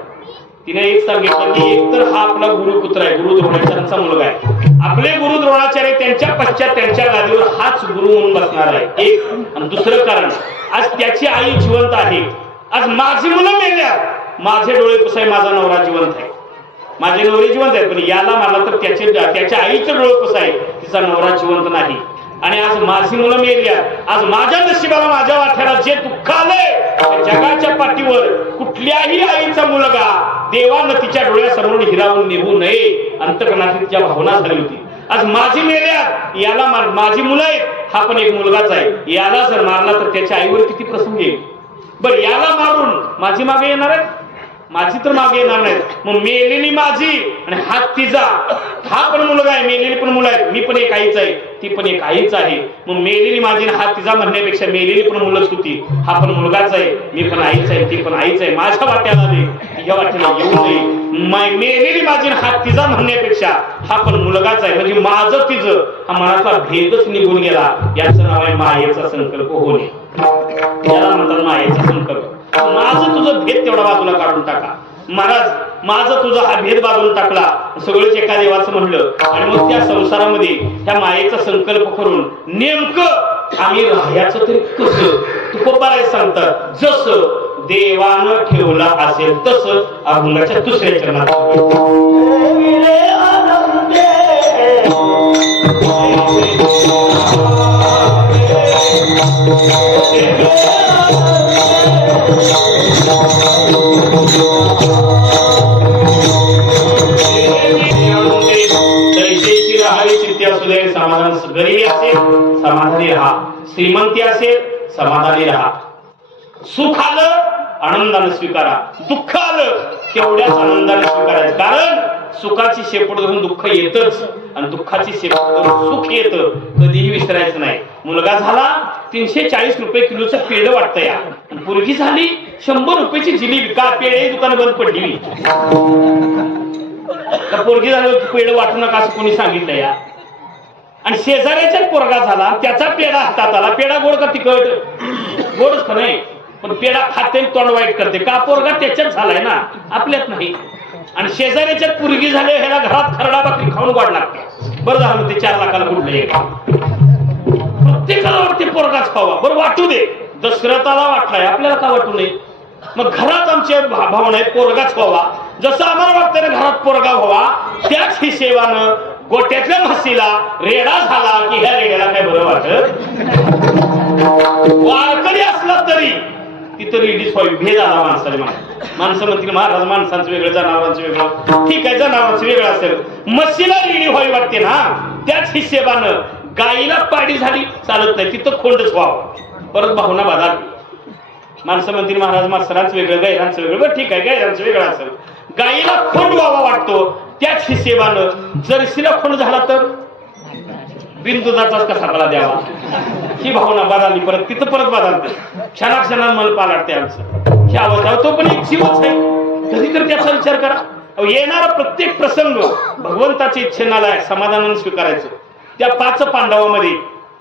तिने एक सांगितलं की एक तर हा आपला गुरुपुत्र आहे, गुरु द्रोणाचार्यांचा मुलगा आहे. आपले गुरु द्रोणाचार्य त्यांच्या पश्चात त्यांच्या गादीवर हाच गुरु म्हणून बसणार आहे. एक. आणि दुसरं कारण आज त्याची आई जिवंत आहे. आज माझी मुलं मेल्या, माझे डोळे पुसाय माझा नवरा जिवंत आहे. माझे नवरे जिवंत आहेत पण याला मला तर त्याच्या आईचे डोळे पुसाय, तिचा नवरा जिवंत नाही. आणि आज माझी मुलं मेल्या, आज माझ्या नशिबाला माझ्या वाट्याला जे दुःख आलंय जगाच्या पाठीवर कुठल्याही आईचा मुलगा देवानं तिच्या डोळ्यासमोरून हिरावून निघू नये अंतकरणाची तिच्या भावना झाली होती. आज माझी मेल्यात, याला माझी मुलं आहेत, हा पण एक मुलगाच आहे. याला जर मारला तर त्याच्या आईवर किती प्रसंग येईल. बरं याला मारून माझी मागे येणार आहे? माझी तर मागे येणार नाही. मग मेलेली माझी आणि हात तिचा, हा पण मुलगा आहे, मेलेली पण मुलं आहेत, मी पण एक आईच आहे, ती पण एक आईच आहे. मग मेलेली माझी हात तिचा म्हणण्यापेक्षा मेलेली पण मुलंच होती, हा पण मुलगाच आहे, मी पण आईच आहे, ती पण आईच आहे. माझ्या वाट्याला दे, तुझ्या वाट्याला येऊ दे. मेलेली माझी हात तिचा म्हणण्यापेक्षा हा पण मुलगाच आहे, म्हणजे माझं तिचं हा मनातला भेदच निघून गेला. याचं नाव आहे मायेचा संकल्प होणे. याला म्हणतात मायेचा संकल्प. माझं तुझं भेद तेवढा बाजूला काढून टाका. महाराज माझं तुझं हा भेद बाजूला टाकला, सगळंच एका देवाचं म्हणलं. आणि मग त्या संसारामध्ये त्या मायेचा संकल्प करून नेमकं आम्ही राहायचं तरी कसं? तुकोबाराय सांगतात जसं देवानं ठेवलं असेल तसं अभंगाच्या दुसऱ्या चरणात समाधान. गरीबी असेल समाधानी राहा, श्रीमंती असेल समाधानी राहा. सुख आलं आनंदाने स्वीकारा, दुःख आलं तेवढ्याच आनंदाने स्वीकारायचं. कारण सुखाची शेपूट धरून दुःख येतच आणि दुःखाची शेपूट धरून सुख येतं. कधीही विसरायचं नाही. मुलगा झाला 340 रुपये किलोचं पेढं वाटतं या, पोरगी झाली 100 रुपयाची जिलेबी. का पेढे दुकान बंद पडली? पोरगी झाली पेढं वाटू नका असं कोणी सांगितलं या? आणि शेजाऱ्याचा पोरगा झाला, त्याचा पेढा हातात आला. पेढा गोड का तिखट? गोडच नाही, पण पेढा खाते तोंड वाईट करते. का? पोरगा त्याच्यात झालाय ना, आपल्यात नाही. आणि शेजाऱ्याच्यात पोरगी झाले, ह्याला घरात खरडा भाकरी खाऊन गोड लागते. बरं झालं ते 4 लाखाला कुठलं. प्रत्येकाला वाटते पोरगाच खावा. बरं वाटू दे, दशरथाला वाटलाय, आपल्याला का वाटू नये? मग घरात आमच्या भावना आहे पोरगाच व्हावा. जसं आम्हाला वाटतं ना घरात पोरगा व्हावा, त्याच हिशेबानं गोट्यातल्या म्हशीला रेडा झाला की ह्या रेड्याला काय बरं वाटत? वारकरी असला तरी तिथं रेडीच व्हावी, भेद आला माणसाला. माणसं म्हणतील महाराज माणसांचं वेगळं जनावरांचं वेगळं. ठीक आहे, जनावरांचं वेगळं असेल, म्हशीला रेडी व्हावी वाटते ना. त्याच हिशेबानं गाईला पाडी झाली चालत नाही, तिथं खोंडच व्हावं. परत भावना बदलली. माणसं म्हणतील महाराज माणसांचं वेगळं गायरांचं वेगळं. बरं ठीक आहे, गायरांचं वेगळं असेल, गाईला खोंड व्हावा वाटतो. त्याच हिशेबानं जर्सीला खोंड झाला तर बिनदुधाचाच कसा मला द्यावा, ही भावना बदलली. परत तिथं परत बदलते. क्षणाक्षणात मन पालटते आमचं. ही अवस्था, तो पण एक जीवच आहे. कधी तर त्याचा विचार करा. येणारा प्रत्येक प्रसंग भगवंताची इच्छेनाला समाधानाने स्वीकारायचं. त्या 5 पांडवामध्ये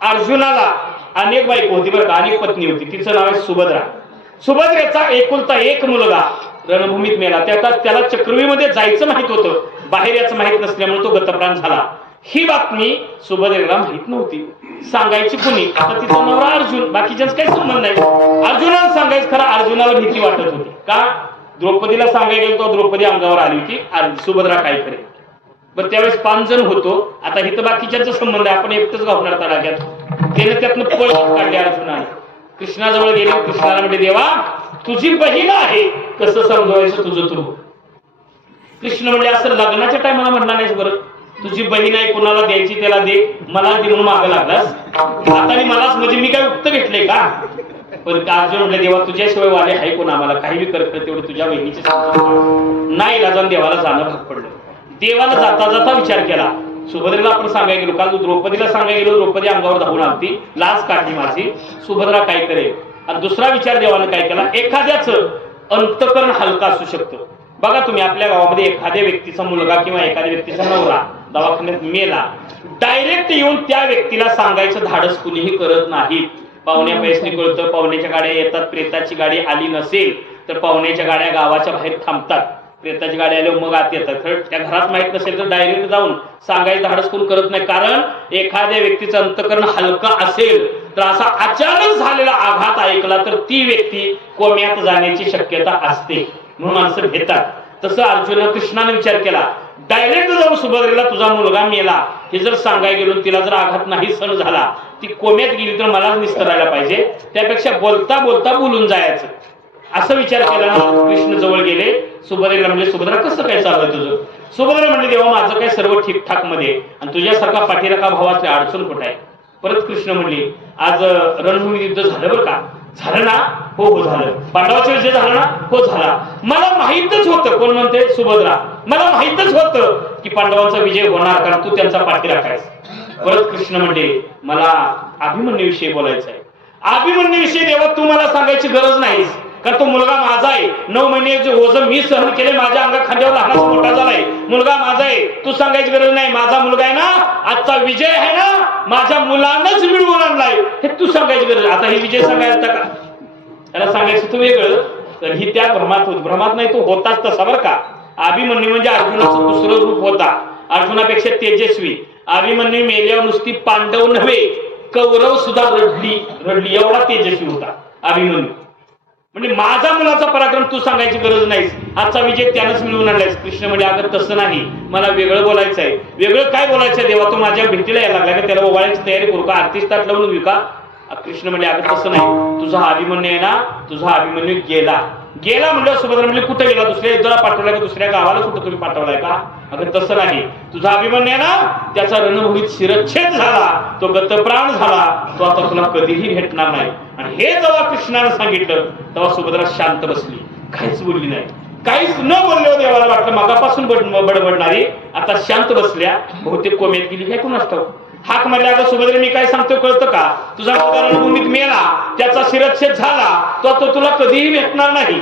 अर्जुनाला अनेक बायको होती बरं का, अनेक पत्नी होती. तिचं नाव आहे सुभद्रा. सुभद्रेचा एकुलता एक मुलगा रणभूमीत मेला. त्याला चक्रव्यूहमध्ये जायचं माहित होतं, बाहेर याचं माहित नसल्यामुळे तो गतप्राण झाला. ही बातमी सुभद्रेला माहित नव्हती. सांगायची कुणी? आता तिचा नवरा अर्जुन, बाकीच्यांच काही संबंध नाही. अर्जुनाला सांगायचं, खरं अर्जुनाला भीती वाटत होती. का? द्रौपदीला सांगायला गेलो तो द्रौपदी अंगावर आली होती, सुभद्रा काय करेल. बरं त्यावेळेस 5 जण होतो. आता इथं बाकीच्यांचा संबंध आहे, आपण एकटंच गावणार तडाख्यात. त्याने त्यातनं पळ काढले अर्जुनाने. कृष्णाजवळ गेले. कृष्णाला म्हणजे देवा तुझी बहीण आहे, कसं समजवायचं तुझं तू. कृष्ण म्हणजे असं लग्नाच्या टायमाला म्हणणार नाहीस बरं, तुझी बहीण आहे, कुणाला द्यायची त्याला दे, मला देऊन मागं लागलास आता मलाच, म्हणजे मी काय उक्त घेतले का? पण अर्जुन म्हटले देवा तुझ्याशिवाय वाले आहे कोण आम्हाला, काही बी करत तेवढं तुझ्या बहिणीचे नाही. लाजून देवाला जाणं भाग पडलं. देवाला जाता जाता विचार केला. सुभद्रेला आपण सांगायला गेलो, काल द्रौपदीला सांगायला गेलो, द्रौपदी अंगावर धावून आलती, लाज काढली माझी. सुभद्रा काय करेल? आणि दुसरा विचार देवानं काय केला, एखाद्याच अंतकरण हलका असू शकतं. बघा तुम्ही आपल्या गावामध्ये एखाद्या व्यक्तीचा मुलगा किंवा एखाद्या व्यक्तीचा नवरा दवाखान्यात मेला, डायरेक्ट येऊन त्या व्यक्तीला सांगायचं धाडस कुणीही करत नाहीत. पाहुण्या पैसनी कळतं, पाहुण्याच्या गाड्या येतात. प्रेताची गाडी आली नसेल तर पाहुण्याच्या गाड्या गावाच्या बाहेर थांबतात. प्रेताची गाडी आल्यावर मग आत येतात. खरं त्या घरात माहित नसेल तर डायरेक्ट जाऊन सांगायचं धाडस कोण करत नाही. कारण एखाद्या व्यक्तीचं अंतकरण हलका असेल तर असा अचानक झालेला आघात ऐकला तर ती व्यक्ती कोम्यात जाण्याची शक्यता असते, म्हणून माणसं भेटतात. तसं अर्जुन कृष्णाने विचार केला, डायरेक्ट जाऊन सुभद्रेला तुझा मुलगा मेला हे जर सांगायला गेलो, तिला जर आघात नाही सहन झाला, ती कोम्यात गेली तर मलाच निस्तरायला पाहिजे, त्यापेक्षा बोलता बोलता बोलून जायचं. असं विचार केला ना. कृष्ण जवळ गेले. सुभद्रेला म्हणले सुभद्रा कसं काय चाललंय तुझं? सुभद्रा म्हणले देवा माझं काय सर्व ठीकठाक मध्ये, आणि तुझ्यासारखा पाठीला का भावाची अडचण कुठे आहे? परत कृष्ण म्हणले आज रणभूमी युद्ध झालं बरं का? झालं ना? हो हो झालं. पांडवाचा विजय झाला ना? हो झाला. मला माहितच होतं. कोण म्हणते? सुभद्रा. मला माहितच होतं की पांडवांचा विजय होणार, कारण तू त्यांचा पाठी राखायस. परत कृष्ण म्हणले मला अभिमन्यूविषयी बोलायचं आहे. अभिमन्यूविषयी देवा तू मला सांगायची गरज नाहीस, कारण तो मुलगा माझा आहे. 9 महिन्याचे ओझं मी सहन केले, माझ्या अंगा खांद्यावर लहानाचा मोठा झालाय. मुलगा माझा आहे, तू सांगायची गरज नाही. माझा मुलगा आहे ना, आजचा विजय आहे ना, माझ्या मुलांनाच मिळवून आणलाय, हे तू सांगायची गरज. आता ही विजय सांगायचा का? त्याला सांगायचं तू वेगळं. तर ही त्या भ्रमात होत, भ्रमात नाही तो होताच तसा बरं का. अभिमन्यू म्हणजे अर्जुनाचं दुसरं रूप होता, अर्जुनापेक्षा तेजस्वी. अभिमन्यू मेल्यावर नुसती पांडव नव्हे, कौरव सुद्धा रडली एवढा तेजस्वी होता अभिमन्यू. म्हणजे माझा मुलाचा पराक्रम तू सांगायची गरज नाहीस, आजचा विजय त्यानंच मिळवून आणलायस. कृष्ण म्हणजे अगं तसं नाही, मला वेगळं बोलायचं आहे. वेगळं काय बोलायचं आहे देवा? तो माझ्या भेटीला यायला लागला का? त्याला ओवाळायची तयारी करू का? आरतीस ताट लावून घेऊ का? कृष्ण म्हणजे अगं तसं नाही, तुझा अभिमन्यू आहे ना, तुझा अभिमन्यू गेला. गेला म्हणलं. सुभद्रा म्हणजे कुठे गेला? दुसऱ्या युद्धाला पाठवलाय का? दुसऱ्या गावाला कुठं तुम्ही पाठवलाय का? अगं तसं नाही, तुझा अभिमन्यू आहे ना, त्याचा रणभूमीत शिरच्छेद झाला, तो गतप्राण झाला, तो आता तुला कधीही भेटणार नाही. आणि हे जेव्हा कृष्णाने सांगितलं तेव्हा सुभद्रा शांत बसली, काहीच बोलली नाही. काहीच न बोलले. देवाला वाटलं मागापासून बडबडणारी आता शांत बसल्या, बहुतेक कोमेत गेली काय कोण असतं. हाक मारल्या, अगं सुभद्रे मी काय सांगतो कळतं का? तुझा मुलगा रणभूमीत मेला, त्याचा शिरच्छेद झाला, तो तुला कधीही भेटणार नाही.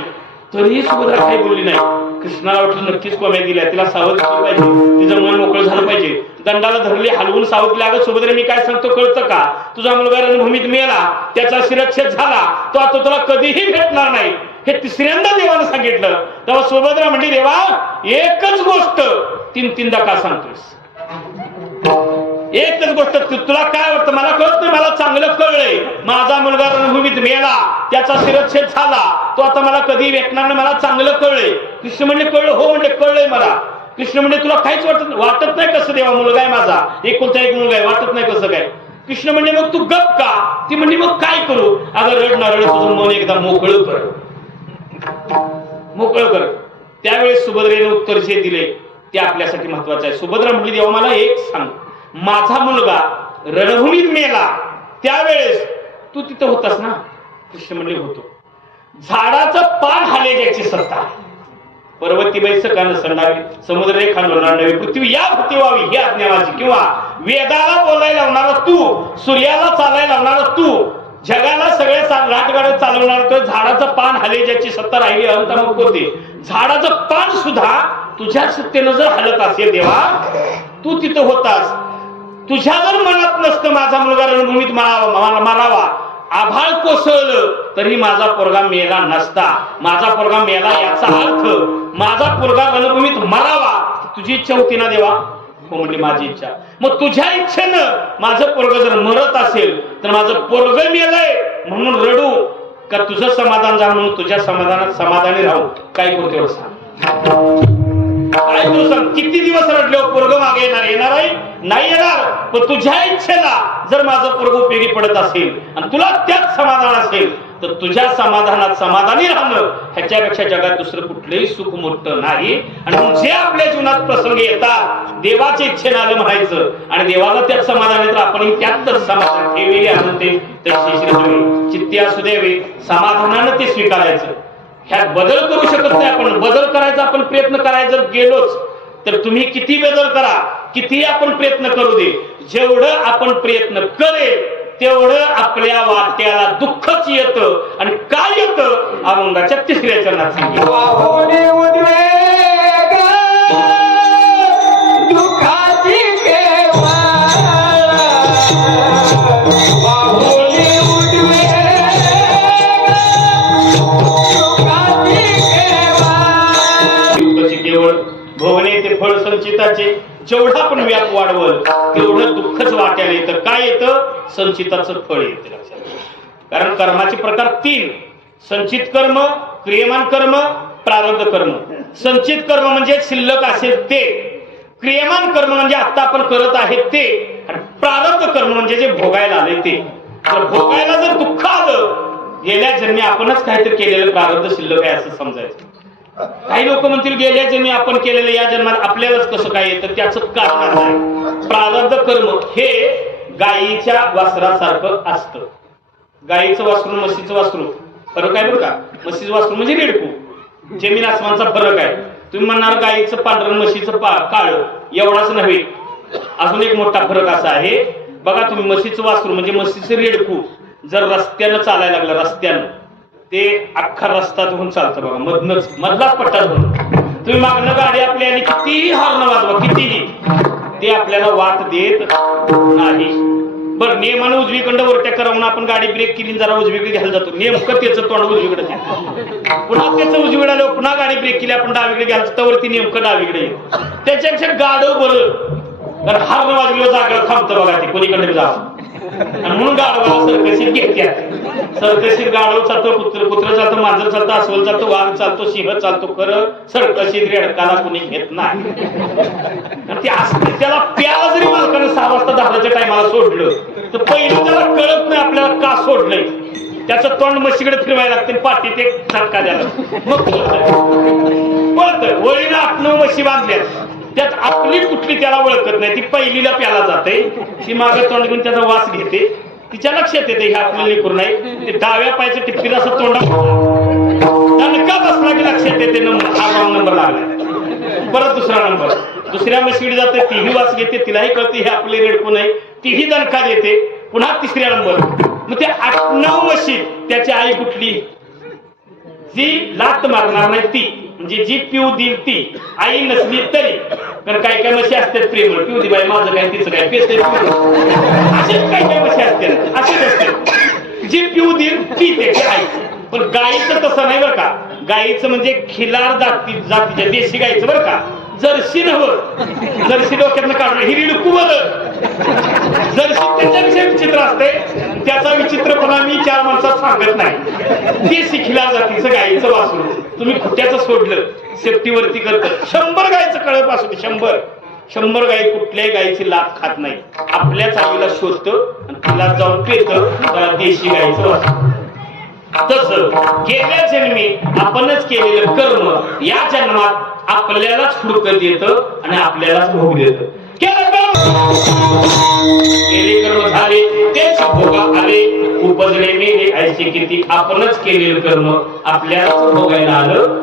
तरीही सुभद्रा काही बोलली नाही. कृष्णाला वाटलं नक्कीच कोम्यात गेल्या, तिला सावध केलं पाहिजे, तिचं मन मोकळं झालं पाहिजे. दंडाला धरली, हलवून सावधले, अगं सुभद्रे मी काय सांगतो कळतं का? तुझा मुलगा रणभूमीत मेला, त्याचा शिरच्छेद झाला, तो तुला कधीही भेटणार नाही. हे तिसऱ्यांदा देवानं सांगितलं. तेव्हा सुभद्रा म्हणली देवा एकच गोष्ट 3-3दा का सांगतोस? एकच गोष्ट तुला काय वाटतं? मला कळत नाही, मला चांगलं कळलंय. माझा मुलगा रणभूमीत मेला, त्याचा शिरच्छेद झाला, तो आता मला कधी भेटणार नाही, मला चांगलं कळलंय. कृष्ण म्हणले कळलं? हो म्हणले कळलंय मला. कृष्ण म्हणजे तुला काहीच वाटत नाही कसं देवा, मुलगा आहे माझा, एकुलता एक मुलगा आहे, वाटत नाही कसं काय. कृष्ण म्हणजे मग तू गप का. ती म्हणजे मग काय करू. अगं रड ना रड, तुझं मन एकदा मोकळं कर, मोकळं कर. त्यावेळेस सुभद्रेने उत्तर जे दिले ते आपल्यासाठी महत्वाचं आहे. सुभद्रा म्हटली देवा मला एक सांग, माझा मुलगा रणभूमीत मेला त्यावेळेस तू तिथं होतास ना. कृष्ण म्हणले होतो. झाडाचं पान हालेजायची सत्ता, पर्वती बैसका नसणावी, समुद्र रेखा नोंदणावी, पृथ्वी या भूती व्हावी ही आज्ञा माझी. किंवा वेदाला बोलायला लावणारा तू, सूर्याला चालायला लावणारा तू, जगाला सगळे राजगाड्या चालवणार, तर झाडाचं पान हालेजायची सत्ता राहिली अंतमुख होते. झाडाचं पान सुद्धा तुझ्या सत्तेनं जर हलत असेल देवा, तू तिथं होतास. तुझ्या जर मनात नसतं माझा मुलगा रणभूमीत मारावा, आभाळ कोसळलं तरी माझा पोरगा मेला नसता. माझा पोरगा मेला याचा अर्थ माझा पोरगा रणभूमीत मरावा तुझी इच्छा होती ना देवा. हो म्हणजे माझी इच्छा. मग तुझ्या इच्छेनं माझं पोरग जर मरत असेल तर माझं पोरग मेलंय म्हणून रडू का तुझं समाधान झालं म्हणून तुझ्या समाधानात समाधानी राहू. काय करतो सांग, काय तू सांग. किती दिवस रडले पोरग मागे येणार आहे नाही येणार, पण तुझ्या इच्छेला जर माझं पोरग उपयोगी पडत असेल आणि तुला त्यात समाधान असेल तर तुझ्या समाधानात समाधानी राहणं ह्याच्यापेक्षा जगात दुसरं कुठलंही सुख मोठं नाही. आणि जे आपल्या जीवनात प्रसंग येतात देवाच्या इच्छेनं आलं म्हणायचं आणि देवाला त्यात समाधान येतं, आपण त्यातच समाधान ठेवले म्हणते चित्ती असू द्यावे, समाधानानं ते स्वीकारायचं. ह्यात बदल करू शकत नाही आपण. बदल करायचा आपण प्रयत्न करायचा जर गेलोच तर तुम्ही किती बदल करा, किती आपण प्रयत्न करू दे, जेवढं आपण प्रयत्न करेल तेवढं आपल्या वाट्याला दुःखच येतं. आणि काय येतं अभंगाच्या तिसऱ्या चरणात सांगितलं. भोगणे ते फळ संचिताचे, जेवढा आपण व्याप वाढवल तेवढं दुःखच वाट्याला येतं. काय येतं, संचिताचं फळ येतं. लक्षात, कारण कर्माचे प्रकार तीन: संचित कर्म, क्रियमान कर्म, प्रारब्ध कर्म. संचित कर्म म्हणजे शिल्लक असेल ते, क्रियमान कर्म म्हणजे आता आपण करत आहे ते, आणि प्रारब्ध कर्म म्हणजे जे भोगायला आले ते. तर भोगायला जर दुःख आलं गेल्या जन्मी आपणच काहीतरी केलेलं प्रारब्ध शिल्लक आहे असं समजायचं. काही लोक म्हणतील गेल्या जन्मी आपण केलेलं या जन्मात आपल्यालाच कसं काय येतं, त्याचं कारण आहे. प्रारब्ध कर्म हे गायीच्या वासरासारखं असतं. गायीचं वासरू, म्हशीचं वासरू फरक आहे बरं का. म्हशीचं वासरू म्हणजे रेडकू, जमीन आसमानचा फरक आहे. तुम्ही म्हणणार गायीचं पांढरं म्हशीचं काळ, एवढाच नव्हे, अजून एक मोठा फरक असा आहे बघा. तुम्ही म्हशीचं वासरू म्हणजे म्हशीचं रेडकू जर रस्त्यानं चालायला लागलं, रस्त्यानं ते अख्खा रस्ता धुवून चालतं बघा, मधलाच पट्टा धुवून. तुम्ही मागणं गाडी आपली आणि कितीही हॉर्न वाजवा, कितीही, ते आपल्याला वाट देत नाही. बरं, नियमानं उजवीकडं वरट्या करावून आपण गाडी ब्रेक केली जरा उजवीकडे घ्यायला जातो, नेमकं त्याचं तोंड उजवीकडे पुन्हा त्याचं उजवीकडे आलं, पुन्हा गाडी ब्रेक केली आपण डावीकडे घ्यायला त्यावरती नेमकं डावीकडे येईल. त्याच्यापेक्षा गाडव बरं, कारण हॉर्न वाजलं जागेवर थांबतं बघा, ते कोणीकडे जावं. आणि म्हणून गाढवाला सर्कशीत घेतात. सर्कशीत गाढव चालतो, कुत्र चालतो, मांजर चालतो, अस्वल चालतो, वाघ चालतो, सिंह चालतो. खरं सर्कशीत रेडकाला कोणी घेत नाही. ते असते त्याला प्याला जरी मालकानं 6 वाजता 10च्या टायमाला सोडलं तर पहिलं त्याला कळत नाही आपल्याला का सोडलंय. त्याचं तोंड म्हशीकडे फिरवायला लागते, पाठीत एक झटका द्यायला, मग कळतं. वळीनं आपलं म्हशी बांधल्या, त्यात आपली कुठली त्याला ओळखत नाही, ती पहिलीला प्याला जाते, ती मागे तोंड घेऊन त्याचा वास घेते, तिच्या लक्षात येते हे आपलं लेकरू नाही. ते डाव्या पायाचं टिप्पीला असं तोंडा दणका बसला की लक्षात येते नंबर लागला. परत दुसरा नंबर, दुसऱ्या म्हशीकडे जाते, तीही वास घेते, तिलाही कळते हे आपले रेडकू नाही, तीही दणका देते. पुन्हा तिसऱ्या नंबर, मग ते 8-9 म्हशी, त्याची आई कुठली, जी लात मारणार नाही ती, म्हणजे जी पिऊ देईल ती, आई नसली तरी. कारण काही काही म्हशी असतात प्रेमळ, पिऊ दे बाई माझं काय तिचं काय पेस, असेच काही काही म्हशी असतात, असेच असते जी पिऊ देईल ती त्याची आई. पण गाईचं तसं नाही बरं का. गाईचं म्हणजे खिलार जातीच्या देशी गाईचं बरं का, जर्सी नव्हतं. जर्सी डोक्यातनं काढलं, ही रिडकू बरं, जर त्याच्याविषयी विचित्र असते, त्याचा विचित्रपणा मी 4 माणसात सांगत नाही. ते शिखल्या जातीचं गाईचं वासरू तुम्ही खुट्याचं सोडलं, सेफ्टीवरती करतं. 100 गायचं कळप असू दे, 100 गाई कुठल्याही गायीची लाभ खात नाही. आपल्या चावीला शोधतं आणि तिला जाऊन पेतं, त्याला देशी गायचं वासरू. तसं गेल्या जन्मी आपणच केलेलं कर्म या जन्मात आपल्यालाच हुडकत येतं आणि आपल्यालाच भोग देतं. केले कर्म झाले तेच भोगा आले, उपजले मेले ऐसे किती. आपणच केलेलं कर्म आपल्यालाच भोगायला आलं.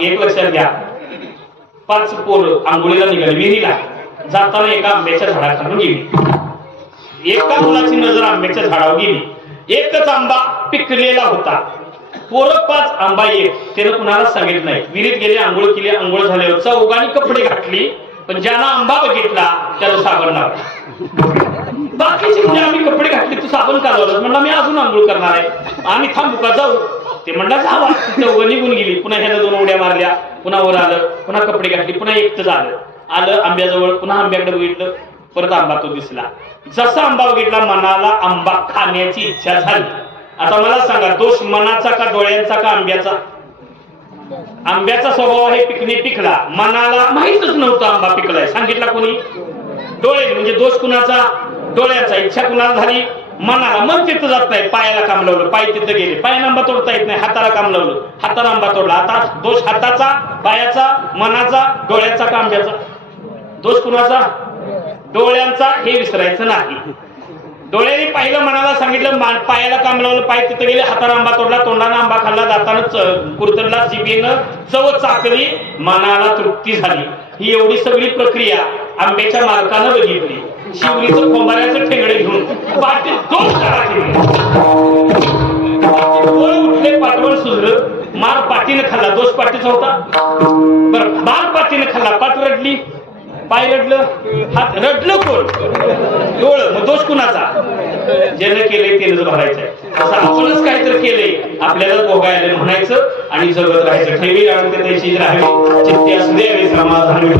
एक लक्षात घ्या, 5 पोरं आंघोळीला निघाली विहिरीला. जाताना एका आंब्याच्या झाडाखालून गेली. एका मुलाची नजर आंब्याच्या झाडावर गेली. एकच आंबा पिकलेला होता. पोरं 5 आंबा एक. त्यानं कुणाला सांगितलं नाही. विहिरीत गेले, आंघोळ केली. आंघोळ झाल्यावर चौघांनी कपडे घातली, पण ज्यानं आंबा बघितला त्याला साबण लावला. बाकीचे म्हणजे आम्ही कपडे घातले, तू साबण का लावलं? म्हणला मी अजून आंघोळ करणार आहे, आम्ही थांबू का जाऊ? ते म्हणला जावा. चौघं निघून गेली. पुन्हा ह्यानं 2 उड्या मारल्या, पुन्हा वर आलं, पुन्हा कपडे घातले, पुन्हा एकटं झालं. आलं आंब्याजवळ, पुन्हा आंब्याकडे बघितलं, परत आंबा तो दिसला. जसा आंबा बघितला मनाला आंबा खाण्याची इच्छा झाली. आता मला सांगा, दोष मनाचा का डोळ्यांचा का आंब्याचा? आंब्याचा स्वभाव आहे पिकणे पिकला. मनाला माहितच नव्हतं आंबा पिकलाय, सांगितला कोणी? डोळे. म्हणजे दोष कुणाचा? डोळ्याचा. इच्छा कुणाला झाली? मनाला. मन तिथं जात नाही, पायाला काम लावलं, पाय तिथं गेले, पायानं आंबा तोडता येत नाही, हाताला काम लावलं, हाताला आंबा तोडला. आता दोष हाताचा, पायाचा, मनाचा, डोळ्याचा का आंब्याचा? दोष कुणाचा? डोळ्यांचा. हे विसरायचं नाही. डोळ्याने पाहिलं, मनाला सांगितलं, पायाला काम लावलं, पाय तिथं गेले, हाताला आंबा तोडला, तोंडानं आंबा खाल्ला, दातानं कुरतडला, जिभेनं चव चाकली, मनाला तृप्ती झाली. ही एवढी सगळी प्रक्रिया आंब्याच्या मालकानं बघितली. शिवरीचं खोंबाऱ्याचं ठेंगडे घेऊन पाटील 2 काळा केले. उठले, पाठवण सुजलं. मार पाटीनं खाल्ला. दोष पाटीचा होता. बरं, मार पाटीनं खाल्ला, पाठ रडली, पाय रडलं, हात रडलं. कोण? डोळं. मग दोष कुणाचा? ज्यानं केलंय त्यानंच भरायचंय. असं आपणच काहीतरी केलंय, आपल्याला भोगायला म्हणायचं आणि जगत राहायचं. ठेवी राहून त्याची राहावी, चित्ते असू द्यावे, समाधान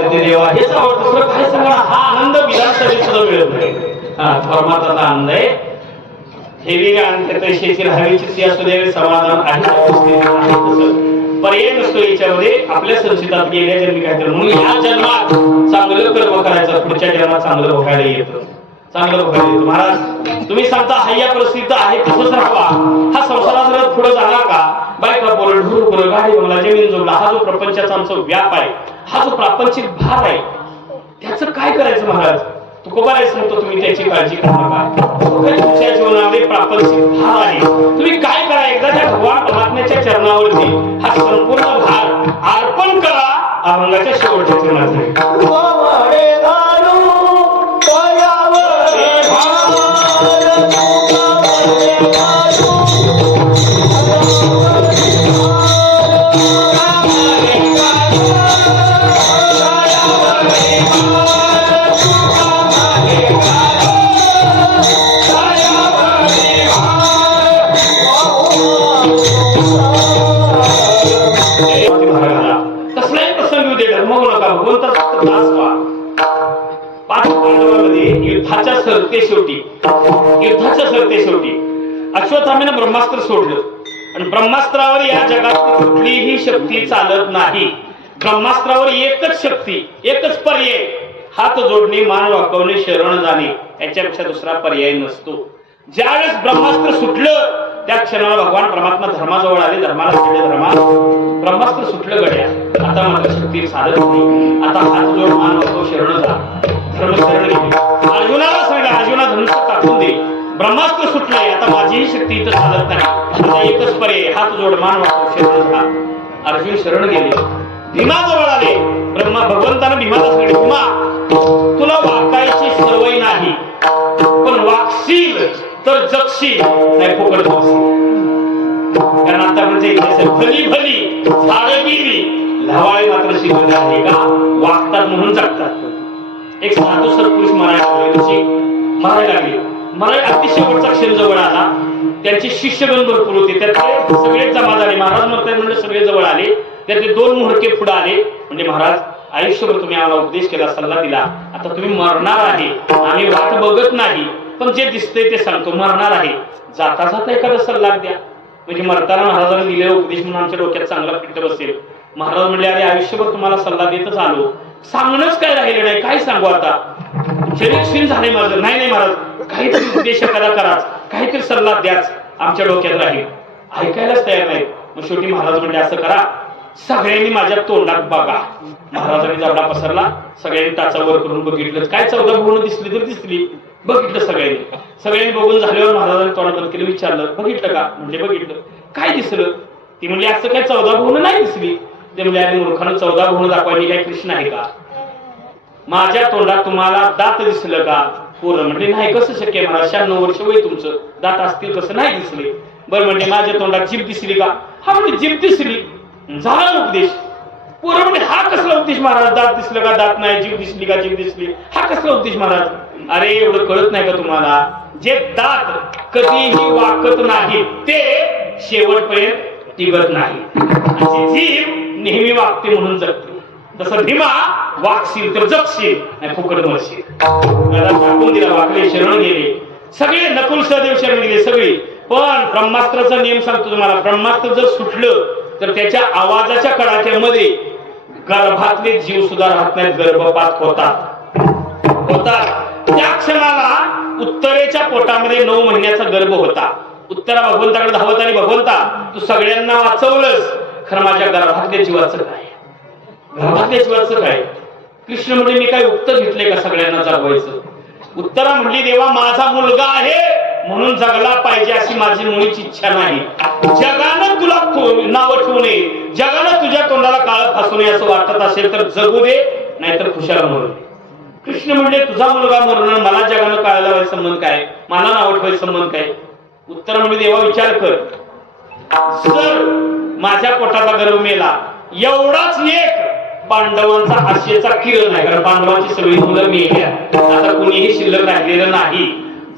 आवडते देवा हेच आवडतं, दुसरं काय सांगा. हा आनंद विधानसभेत सुद्धा मिळत नाही. हा परमात्माचा आनंद आहे. हेवी आणि शेती हवेची ती असू दे, समाधान आहे. पर्याय नसतो याच्यामध्ये. आपल्या संचितात गेल्या जन्मी काहीतरी म्हणून या जन्मात चांगलं कर्म करायचं, पुढच्या जन्मात चांगलं भोगायला येतं, चांगलं भोगायला येतं. महाराज तुम्ही सांगता हय्या प्रसिद्ध आहे तसंच राहावा. हा संसारात जर पुढे जाणार का? बायका पोरं, ढोर पोरं, गाडी बंगला, जमीन जोडला, हा जो प्रपंचाचा आमचा व्याप आहे, हा जो प्रापंचिक भार आहे, त्याचं काय करायचं महाराज? तुकोबारायचं म्हणतो तुम्ही त्याची काळजी करू नका. तुमच्या जीवनामध्ये प्रापंचिक भार आहे, तुम्ही काय करा, एकदा त्या भगवान परमात्म्याच्या चरणावरती हा संपूर्ण भार अर्पण करा. अभंगाच्या शेवटच्या चरणात युद्धाच्या शेवटी अश्वत्थामेनं ब्रह्मास्त्र सोडलं आणि ब्रह्मास्त्रावर या जगात कुठलीही शक्ती चालत नाही. ब्रह्मास्त्रावर एकच शक्ती, एकच पर्याय, हात जोडणे, मान वाकवणे, शरण जाणे, याच्यापेक्षा दुसरा पर्याय नसतो. ज्यावेळेस ब्रह्मास्त्र सुटलं त्या क्षणाला भगवान परमात्मा धर्माजवळ आले. धर्माला सांगितले, धर्मा ब्रह्मास्त्र सुटलं गड्या, आता मात्र शक्ती चालत नाही, आता हात जोड, मान वाकव, शरण जा. धर्म शरण गेले. अर्जुनाला सांगितलं, अर्जुना धनुष्य टाकून दे, ब्रह्मास्त्र सुटलंय, आता माझीही शक्ती इथं चालत नाही, आता एकच पर्याय, हात जोड, मान वाकव, शरण जा. अर्जुन शरण गेले. भीमाजवळ आले. भगवंतानं भीमाला सांगितलं, भीमा तुला वाकायची सवय नाही, पण वागशील तर जगशील, नाही फुकट बसशील. कारण आता म्हणजे भली भली झाडं गेली, लवाळी मात्र शिकवले आहे का? वागतात म्हणून जगतात. एक साधू सत्पुरुष मारायला लागले. अगदी शेवटचा क्षण जवळ आला. त्यांचे शिष्यगण भरपूर होते, त्यातले सगळे जमा झाले. महाराज मरताय म्हणजे सगळे जवळ आले. त्यातले दोन मुहूर्ते पुढे आले. म्हणजे महाराज आयुष्यभर तुम्ही आम्हाला उपदेश केला, सल्ला दिला, आता तुम्ही मरणार आहे, आम्ही वाट बघत नाही, पण जे दिसतंय ते सांगतो, मरणार आहे, जाता जाता एखादा सल्ला द्या. म्हणजे मरताना महाराजांनी दिलेला उपदेश म्हणून आमच्या डोक्यात चांगला फिट बसेल. महाराज म्हणले, अरे आयुष्यभर तुम्हाला सल्ला देतच आलो, सांगणंच काय राहिलं नाही, काय सांगू आता, शरीर क्षीण झाले माझं. नाही महाराज, काहीतरी उपदेश एखादा कराच, काहीतरी सल्ला द्याच, आमच्या डोक्यात राहील. ऐकायलाच तयार नाही. मग शेवटी महाराज म्हणले, असं करा, सगळ्यांनी माझ्या तोंडात बघा. महाराजांनी जबडा पसरला. सगळ्यांनी टाचावर करून बघितलं. काय 14 भुवनं दिसली तर दिसली. बघितलं सगळ्यांनी बघून झाल्यावर महाराजांनी तोंड बंद केलं. विचारलं, बघितलं का? म्हणजे बघितलं. काय दिसलं? ती म्हणली, असं काय 14 भुवनं नाही दिसली. ते म्हणजे, अरे मूर्खानं 14 भुवनं दाखवायची काय कृष्ण आहे का? माझ्या तोंडात तुम्हाला दात दिसलं का? पोरं म्हणजे नाही. कसं शक्य? मला 96 वर्ष वय तुमचं, दात असतील कसं? नाही दिसले. बरं म्हणजे माझ्या तोंडात जीभ दिसली का? हा म्हणजे जीभ दिसली. झाला उपदेश. पोरं म्हणजे हा कसला उपदेश महाराज? दात दिसलं का? दात नाही. जीभ दिसली का? जीभ दिसली. हा कसला उपदेश महाराज? अरे एवढं कळत नाही का तुम्हाला? जे दात कधीही वाकत नाही ते शेवटपर्यंत टिकत नाही. जीभ नेहमी वागते म्हणून जगते. तसं भीमा वागशील तर जगशील, नाही फुकट मरशील. टाकून दिला, वाकले, शरण गेले. सगळे नकुल सहदेव शरण गेले सगळे. पण ब्रह्मास्त्राचा नियम सांगतो तुम्हाला, ब्रह्मास्त्र जर सुटलं तर त्याच्या आवाजाच्या कडाक्यामध्ये गर्भातले जीव सुद्धा राहत नाहीत, गर्भपात होतात. त्या क्षणाला उत्तरेच्या पोटामध्ये 9 महिन्याचा गर्भ होता. उत्तरा भगवंताकडे धावत आली, भगवंता तू सगळ्यांना वाचवलंस, खरं माझ्या गर्भातल्या जीवाचं काय? गर्भातल्या जीवाचं काय? कृष्ण म्हणजे मी काय उक्त घेतले का सगळ्यांना जगवायचं? उत्तरा म्हणली, देवा माझा मुलगा आहे म्हणून जगला पाहिजे अशी माझी मुळीची इच्छा नाही. जगानं तुला नाव ठेवू नये, जगानं तुझ्या तोंडाला काळ फासू नये असं वाटत असेल तर जगू दे, नाहीतर खुशाला मरू दे. कृष्ण म्हणले, तुझा मुलगा मरण मला जगानं काळ लावायचा संबंध काय? मला नाव ठेवायचा संबंध काय? उत्तर म्हणजे, देवा विचार कर, जर माझ्या पोटाचा गर्भ मेला, एवढाच एक पांडवांचा आशेचा किरण आहे, कारण पांडवांची सगळी मुलं मेल्या, आता कुणीही शिल्लक राहिलेलं नाही.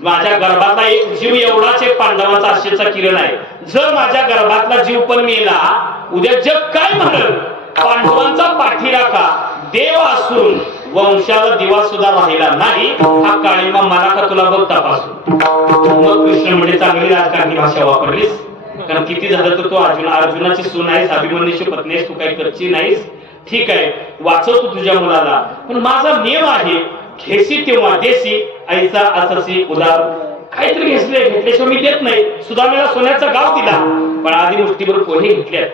माझ्या गर्भातला एक जीव एवढाच एक पांडवांचा आशेचा किरण आहे. जर माझ्या गर्भातला जीव पण मेला, उद्या जग काय म्हणेल? पांडवांचा पाठीराखा देव असून वंशाला दिवा सुद्धा राहिला नाही, हा काळिंबा मला का तुला बघ तपासून. मग कृष्ण म्हणजे चांगली राजकारणी भाषा वापरलीस, कारण किती झालं तर तू अर्जुनाची सून आहेस, अभिमन्यूची पत्नी आहेस, तू काही कच्ची नाहीस. ठीक आहे, वाचवतो तुझ्या मुलाला, पण माझा नियम आहे, घेसी तेव्हा देसी, ऐसा अससी उदार. काहीतरी घेतल्याशिवाय मी देत नाही. सुदामेला सोन्याचा गाव दिला, पण आधी मुठीभर पोहे घेतल्यात.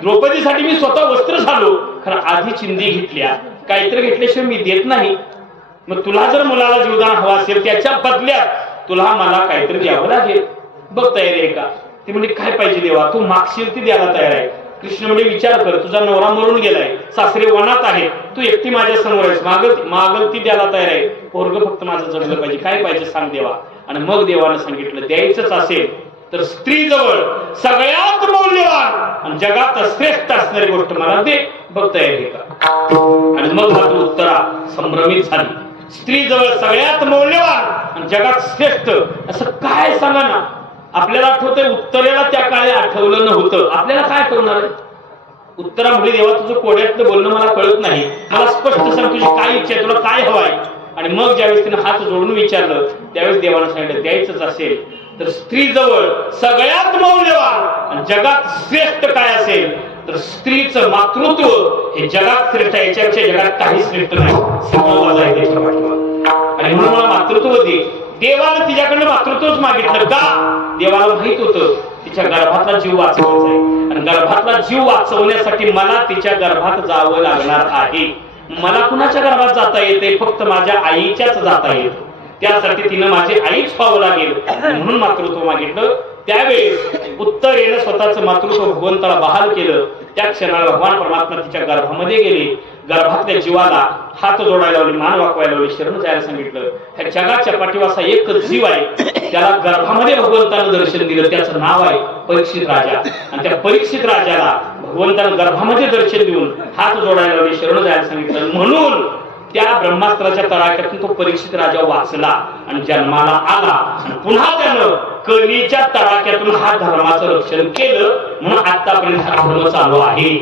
द्रौपदीसाठी मी स्वतः वस्त्र झालो, खरं आधी चिंदी घेतल्या. काहीतरी घेतल्याशिवाय मी देत नाही. मग तुला जर मुलाला जीवदान हवा असेल, त्याच्या बदल्यात तुला मला काहीतरी द्यावं लागेल. बघ तयारी आहे का? ती म्हणजे काय पाहिजे देवा, तू मागशील ती द्यायला तयार आहे. कृष्ण म्हणजे विचार कर, तुझा नवरा मरून गेलाय, सासरे वनात आहे, तू एकटी माझ्या समोर आहेस, मागल ती द्यायला तयार आहे. पोरग फक्त माझं जगलं पाहिजे, काय पाहिजे सांग देवा. आणि मग देवानं सांगितलं, द्यायचंच असेल तर स्त्री जवळ सगळ्यात मौल्यवान आणि जगात श्रेष्ठ असणारी गोष्ट मला दे. बघ तयारी का? आणि मग मात्र उत्तरा संभ्रमित झाली. स्त्री जवळ सगळ्यात मौल्यवान आणि जगात श्रेष्ठ असं काय सांगा ना. आपल्याला आठवतंय, उत्तरेला त्या काळी आठवलं नव्हतं, आपल्याला काय आठवणार आहे? उत्तरा म्हणजे देवा तुझं कोड्यातलं बोलणं मला कळत नाही, मला स्पष्ट सांग तुझी काय इच्छा आहे, तुला काय हवाय. आणि मग ज्यावेळेस तिने हात जोडून विचारलं, त्यावेळेस देवानं सांगितलं, द्यायचंच असेल तर स्त्री जवळ सगळ्यात मौल्यवान आणि जगात श्रेष्ठ काय असेल तर स्त्रीचं मातृत्व हे जगात श्रेष्ठ आहे. याच्यापेक्षा जगात काही श्रेष्ठ नाही, सगळं वजा आहे त्याच्या पाठीवर. आणि म्हणून मला मातृत्व दे. देवानं तिच्याकडनं मातृत्वच मागितलं का? देवाला माहित होतं तिच्या गर्भातला जीव वाचवायचा आहे, आणि गर्भातला जीव वाचवण्यासाठी मला तिच्या गर्भात जावं लागणार आहे. मला कुणाच्या गर्भात जाता येते? फक्त माझ्या आईच्याच जाता येत. त्यासाठी तिनं माझी आईच व्हावं लागेल, म्हणून मातृत्व मागितलं. त्यावेळेस उत्तरेनं स्वतःचं मातृत्व भगवंताला बहाल केलं. त्या क्षणाला भगवान परमात्मा तिच्या गर्भामध्ये गेले. गर्भातल्या जीवाला हात जोडायला लावले, मान वाकवायला लावले, शरण जायला सांगितलं. ह्या जगाच्या पाठीवासा एकच जीव आहे, त्याला गर्भामध्ये भगवंतानं दर्शन दिलं, त्याचं नाव आहे परीक्षित राजा. आणि त्या परीक्षित राजाला भगवंतानं गर्भामध्ये दर्शन देऊन हात जोडायला लावले, शरण जायला सांगितलं. म्हणून त्या ब्रह्मास्त्राच्या तडाख्यातून तो परीक्षित राजा वाचला आणि जन्माला आला. आणि पुन्हा त्यानं कलीच्या तडाख्यातून हा धर्माचं रक्षण केलं, म्हणून आतापर्यंत हा धर्म चालू आहे.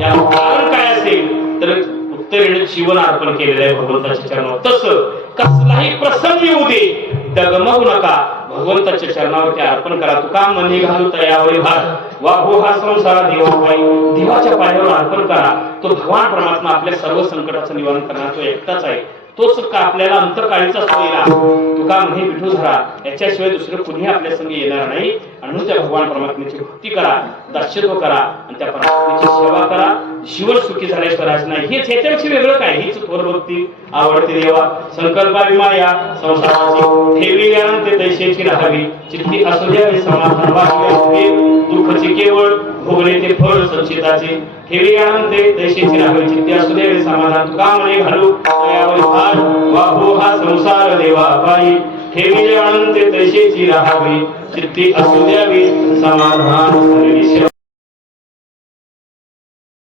या कारण काय असेल तर उत्तरेने जीवन अर्पण केलेलं आहे भगवंताच्या चरणावर. तसं कसलाही प्रसंग येऊ दे, डगमगू नका, भगवंताच्या चरणावरती अर्पण करा. तुका मनी घालू तयावरी भात वाहू हा संसार देवापायी. देवाच्या पायावर अर्पण करा. तो भगवान परमात्मा आपल्या सर्व संकटाचं निवारण करणार तो एकटाच आहे. तोच का आपल्याला अंतकाळीचा सोयीला तुका म्हणे विठू धरा, याच्याशिवाय दुसरं कुणी आपल्या संग येणार नाही. आणि म्हणून त्या भगवान परमात्म्याची भक्ती करा, दास्यत्व करा आणि त्या परमात्म्याची सेवा करा. जीवन सुखी झाल्याशिवाय राज नाही. हेच ह्याच्यापेक्षा वेगळं काय? हीच थोर भक्ती आवडते देवा. संकल्पावी माया संसाराची ठेवी ज्ञान ते दैशेची राहावी. चित्ती असू द्यावे समाधान वाचवे, दुःखचे केवळ भोगणे ते फळ संचिताचे. ठेवी ज्ञान ते दैशेची राहावी, चित्ती असू द्यावे समाधान. तुका म्हणे घालू तयावरी भार वाहू हा संसार देवा पायी. ठेवी ज्ञान ते दैशेची राहावी, चित्ती असू द्यावी समाधान.